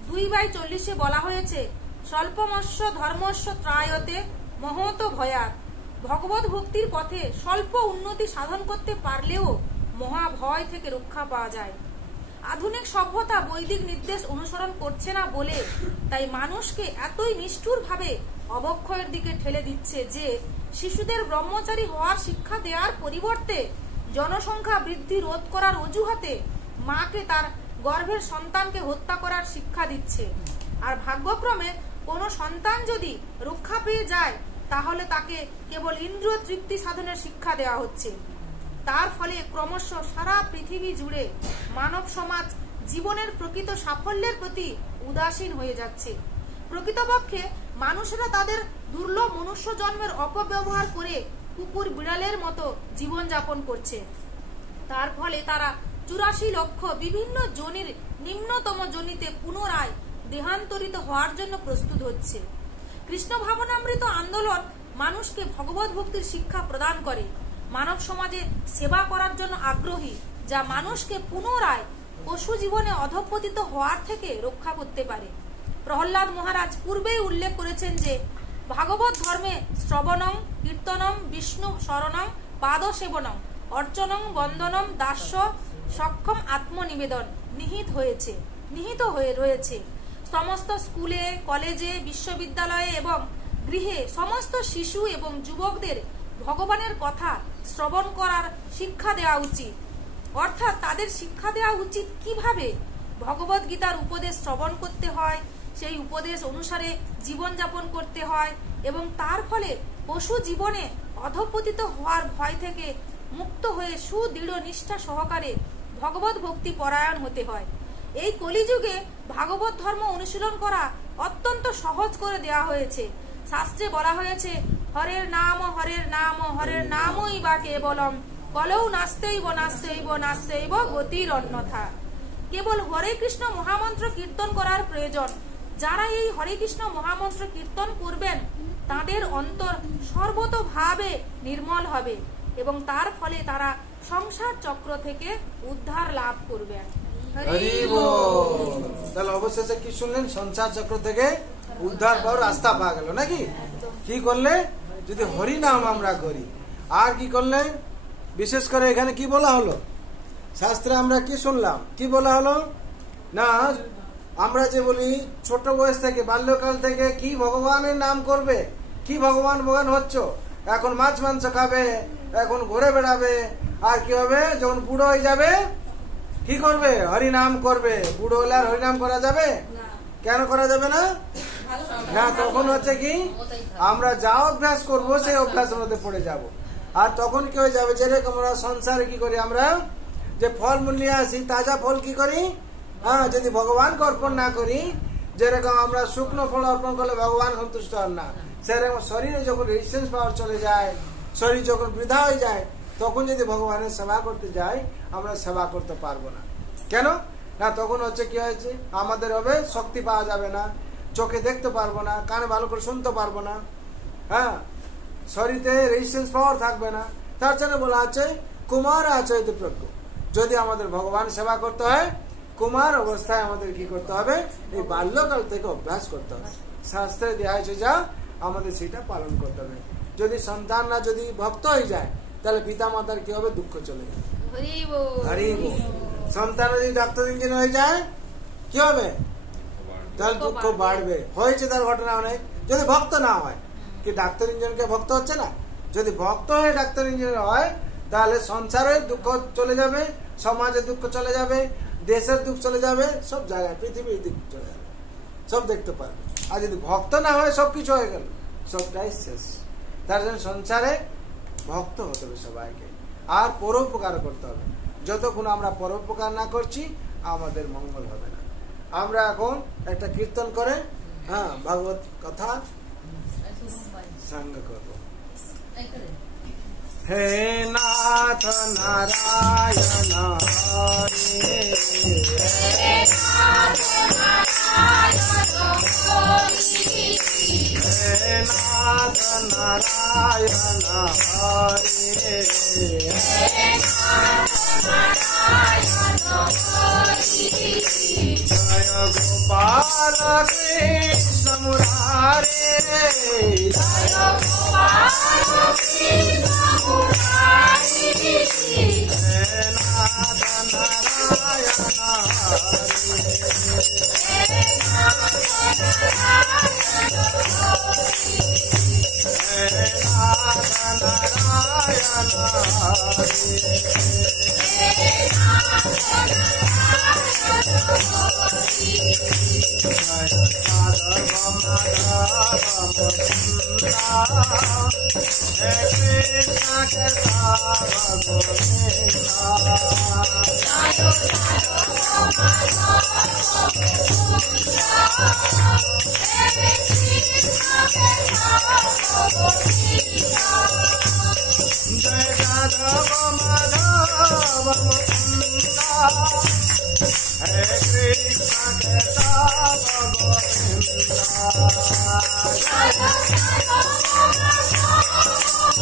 2:40 বলা হয়েছে, স্বল্পমস্য ধর্মস্য ত্রায়তে মহত ভয়াত। ভগবত ভক্তির পথে স্বল্প উন্নতি সাধন করতে পারলেও মহা ভয় থেকে রক্ষা পাওয়া যায়। আধুনিক সভ্যতা বৈদিক নির্দেশ অনুসরণ করছে না বলে তাই মানুষকে এতই নিষ্ঠুর ভাবে অবক্ষয়ের দিকে ঠেলে দিচ্ছে যে শিশুদের ব্রহ্মচারী হওয়ার শিক্ষা দেওয়ার পরিবর্তে জনসংখ্যা বৃদ্ধি রোধ করার অজুহাতে মাকে তার গর্ভের সন্তানকে হত্যা করার শিক্ষা দিচ্ছে। আর ভাগ্যক্রমে কোনো সন্তান যদি রক্ষা পেয়ে যায় তাহলে তাকে কেবল ইন্দ্রিয় তৃপ্তি সাধনের শিক্ষা দেওয়া হচ্ছে। তার ফলে ক্রমশ সারা পৃথিবী জুড়ে মানব সমাজ জীবনের প্রকৃত সাফল্যের প্রতি উদাসীন হয়ে যাচ্ছে। প্রকৃতপক্ষে মানুষেরা তাদের দুর্লভ মনুষ্য জন্মের অপব্যবহার করে কুকুর বিড়ালের মতো জীবনযাপন করছে। তার ফলে তারা 84 লক্ষ বিভিন্ন যোনির নিম্নতম যোনিতে পুনরায় দেহান্তরিত হওয়ার জন্য প্রস্তুত হচ্ছে। কৃষ্ণ ভাবনামৃত আন্দোলন মানুষকে ভগবত ভক্তির শিক্ষা প্রদান করে, মানব সমাজে সেবা করার জন্য আগ্রহী, যা মানুষকে পুনরায় পশু জীবনে অধঃপতিত হওয়ার থেকে রক্ষা করতে পারে। প্রহ্লাদ মহারাজ পূর্বেই উল্লেখ করেছেন যে ভাগবত ধর্মে শ্রবণং কীর্তনম বিষ্ণু শরণং পাদ সেবনং অর্চনং বন্দনম দাস্য সক্ষম আত্মনিবেদন নিহিত হয়ে রয়েছে। সমস্ত স্কুলে, কলেজে, বিশ্ববিদ্যালয়ে এবং গৃহে সমস্ত শিশু এবং যুবকদের ভগবানের কথা শ্রবণ করার শিক্ষা দেওয়া উচিত। অর্থাৎ তাদের শিক্ষা দেওয়া উচিত কিভাবে ভগবদ গীতার উপদেশ শ্রবণ করতে হয়, সেই উপদেশ অনুসারে জীবনযাপন করতে হয় এবং তার ফলে পশু জীবনে অধঃপতিত হওয়ার ভয় থেকে মুক্ত হয়ে সুদৃঢ় নিষ্ঠা সহকারে ভগবত ভক্তি পরায়ণ হতে হয়। এই কলিযুগে ভাগবত ধর্ম অনুশীলন করা অত্যন্ত সহজ করে দেওয়া হয়েছে। শাস্ত্রে বলা হয়েছে, হরের নাম হরের নামই বা কেবলম কলৌ নাস্তেইব নাস্তেইব নাস্তেইব গতির অন্যথা। কেবল হরে কৃষ্ণ মহামন্ত্র কীর্তন করার প্রয়োজন। যারা এই হরে কৃষ্ণ মহামন্ত্র কীর্তন করবেন তাদের অন্তর সর্বতোভাবে নির্মল হবে এবং তার ফলে তারা সংসার চক্র থেকে উদ্ধার লাভ করবেন। হরি বল। তাহলে অবশেষে কি শুনলেন? সংসার চক্র থেকে উদ্ধার পাওয়ার রাস্তা পাওয়া গেল নাকি? কি করলে? যদি হরি নাম আমরা করি। আর কি করলে? বিশেষ করে এখানে কি বলা হলো? শাস্ত্রে আমরা কি শুনলাম? কি বলা হলো না, আমরা যে বলি ছোট বয়স থেকে, বাল্যকাল থেকে কি ভগবানের নাম করবে, কি ভগবান হচ্ছ, এখন মাছ মাংস খাবে, এখন ঘুরে বেড়াবে, আর কি হবে যখন বুড়ো হয়ে যাবে কি করবে? হরি নাম করবে। বুড়ো হলে আর হরি নাম করা যাবে? কেন করা যাবে না? না, তখন হচ্ছে কি আমরা যা অভ্যাস করব সেই অভ্যাসের মধ্যে পড়ে যাব। আর তখন কি হয়ে যাবে, যেরকম আমরা সংসারে কি করি, আমরা যে ফল মূল নিয়ে আসি তাজা ফল কি করি, হ্যাঁ, যদি ভগবানকে অর্পণ না করি, যেরকম আমরা শুকনো ফল অর্পণ করলে ভগবান সন্তুষ্ট হন না, সেরকম শরীরে যখন রেজিস্ট্যান্স পাওয়ার চলে যায়, শরীর যখন বৃথা হয়ে যায়, তখন যদি ভগবানের সেবা করতে যাই আমরা সেবা করতে পারবো না। কেন না? তখন হচ্ছে কি হয়েছে, আমাদের হবে শক্তি পাওয়া যাবে না, চোখে দেখতে পারবো না, কানে ভালো করে শুনতে পারবো না, হ্যাঁ, শরীরে রেজিস্ট্যান্স পাওয়ার থাকবে না। তার জন্য বলা আছে কুমার আচরিত প্রজ্ঞ। যদি আমাদের ভগবান সেবা করতে হয়, কুমার অবস্থায় আমাদের কি করতে হবে? এই বাল্যকাল থেকে অভ্যাস করতে হবে। শাস্ত্রে দেওয়া হয়েছে যা, আমাদের সেটা পালন করতে হবে। যদি সন্তানরা যদি ভক্ত হয়ে যায় তাহলে পিতা মাতার কি হবে? দুঃখ চলে যাবে। হরি বল। সন্তান যদি ডাক্তার ইঞ্জিনিয়ার হয়ে যায় কি হবে? তাহলে দুঃখ বাড়বে। হয়েছে তার ঘটনা অনেক। যদি ভক্ত না হয়, কি ডাক্তার ইঞ্জিনিয়ারকে ভক্ত হচ্ছে না? যদি ভক্ত হয়ে ডাক্তার ইঞ্জিনিয়ার হয় তাহলে সংসারের দুঃখ চলে যাবে, সমাজের দুঃখ চলে যাবে, দেশের দুঃখ চলে যাবে, সব জায়গায় পৃথিবীর দুঃখ চলে যাবে, সব দেখতে পারবে। আর যদি ভক্ত না হয় সবকিছু হয়ে গেল, সবটাই শেষ। তার জন্য সংসারে ভক্ত হতে হবে সবাইকে, আর পরোপকার করতে হবে। যতক্ষণ আমরা পরোপকার না করছি আমাদের মঙ্গল হবে না। আমরা এখন একটা কীর্তন করে ভাগবত কথা সঙ্গ করব। হে নাথ নারায়ণ হরে, হে নাথ নারায়ণ হরে, জয় গোপাল কৃষ্ণ মুরারে, জয় গোপাল কৃষ্ণ মুরারে, হে নাথ নারায়ণ হরে, হে নাথ নারায়ণ जय जादव माधव मुकुंदा, हरे कृष्ण केशव गोविंदा, जय जादव माधव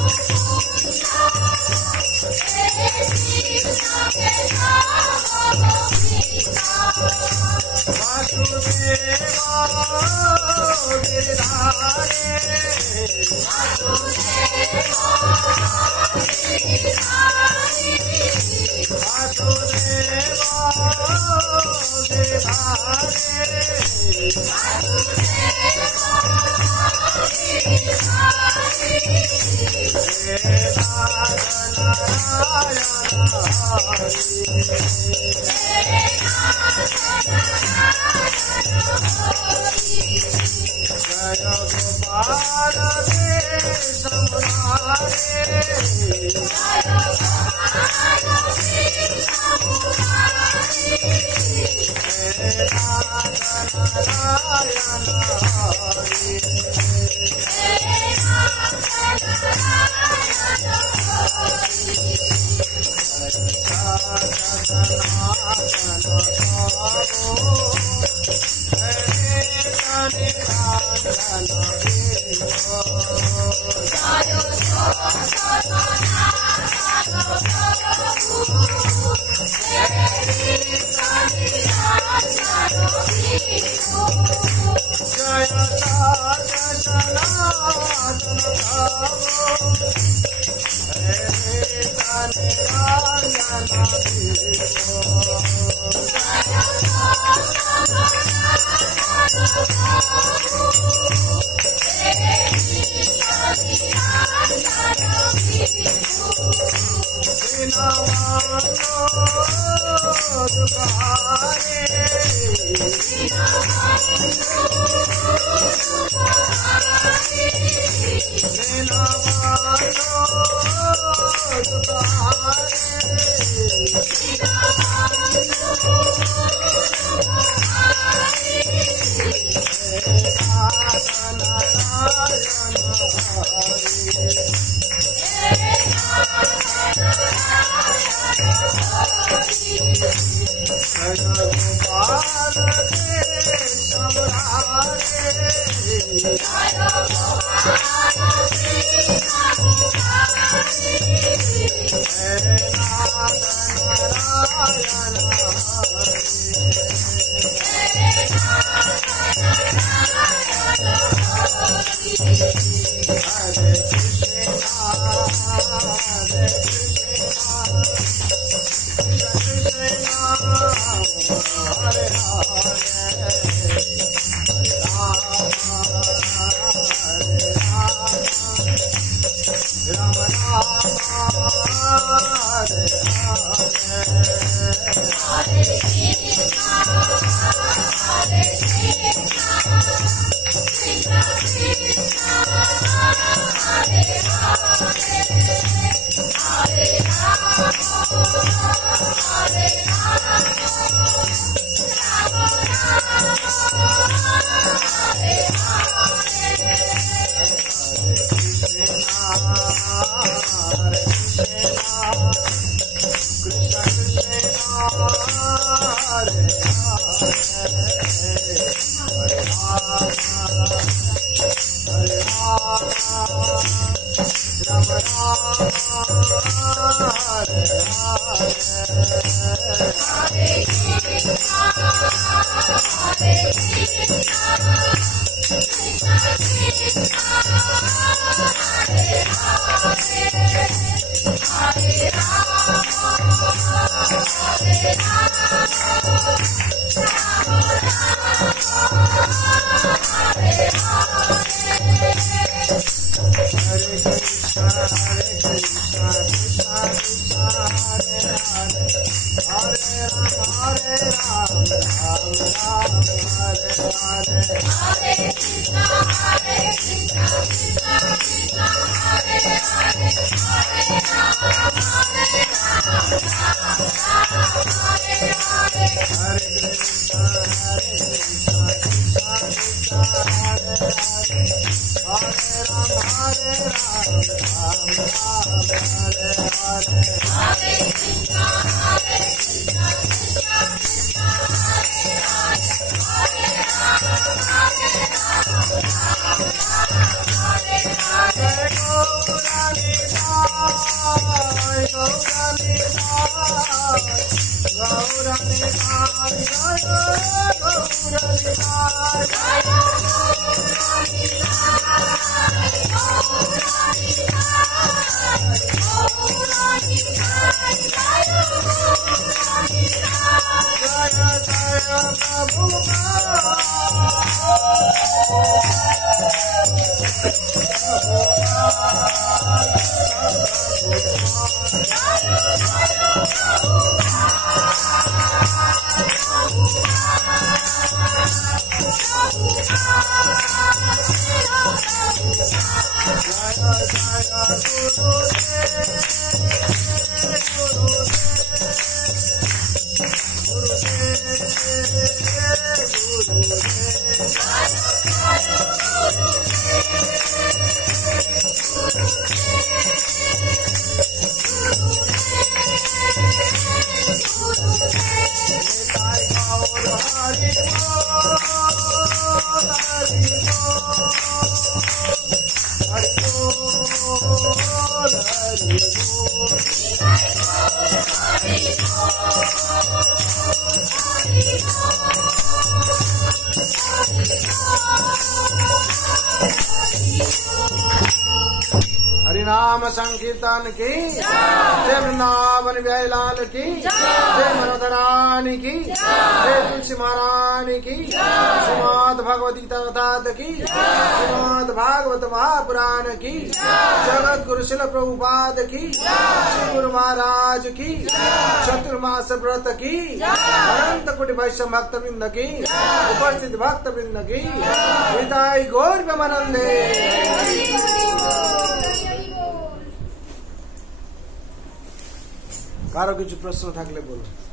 Hare हरिनाम संकीर्तन की जय, वृंदावन बिहारी लाल की जय, मनोहर रानी की जय, तुलसी महारानी की, श्रीमद् भगवत गीता की, श्रीमद् भागवत महापुराण की, जगत गुरु शिल प्रभुपाद की, श्री गुरु महाराज की, चतुर्मास व्रत की, अनंत कोटि वैष्णव भक्त वृंद की, उपस्थित भक्त वृंद की, हृदय गौर ब्रह्मानंदे। কারো কিছু প্রশ্ন থাকলে বলুন।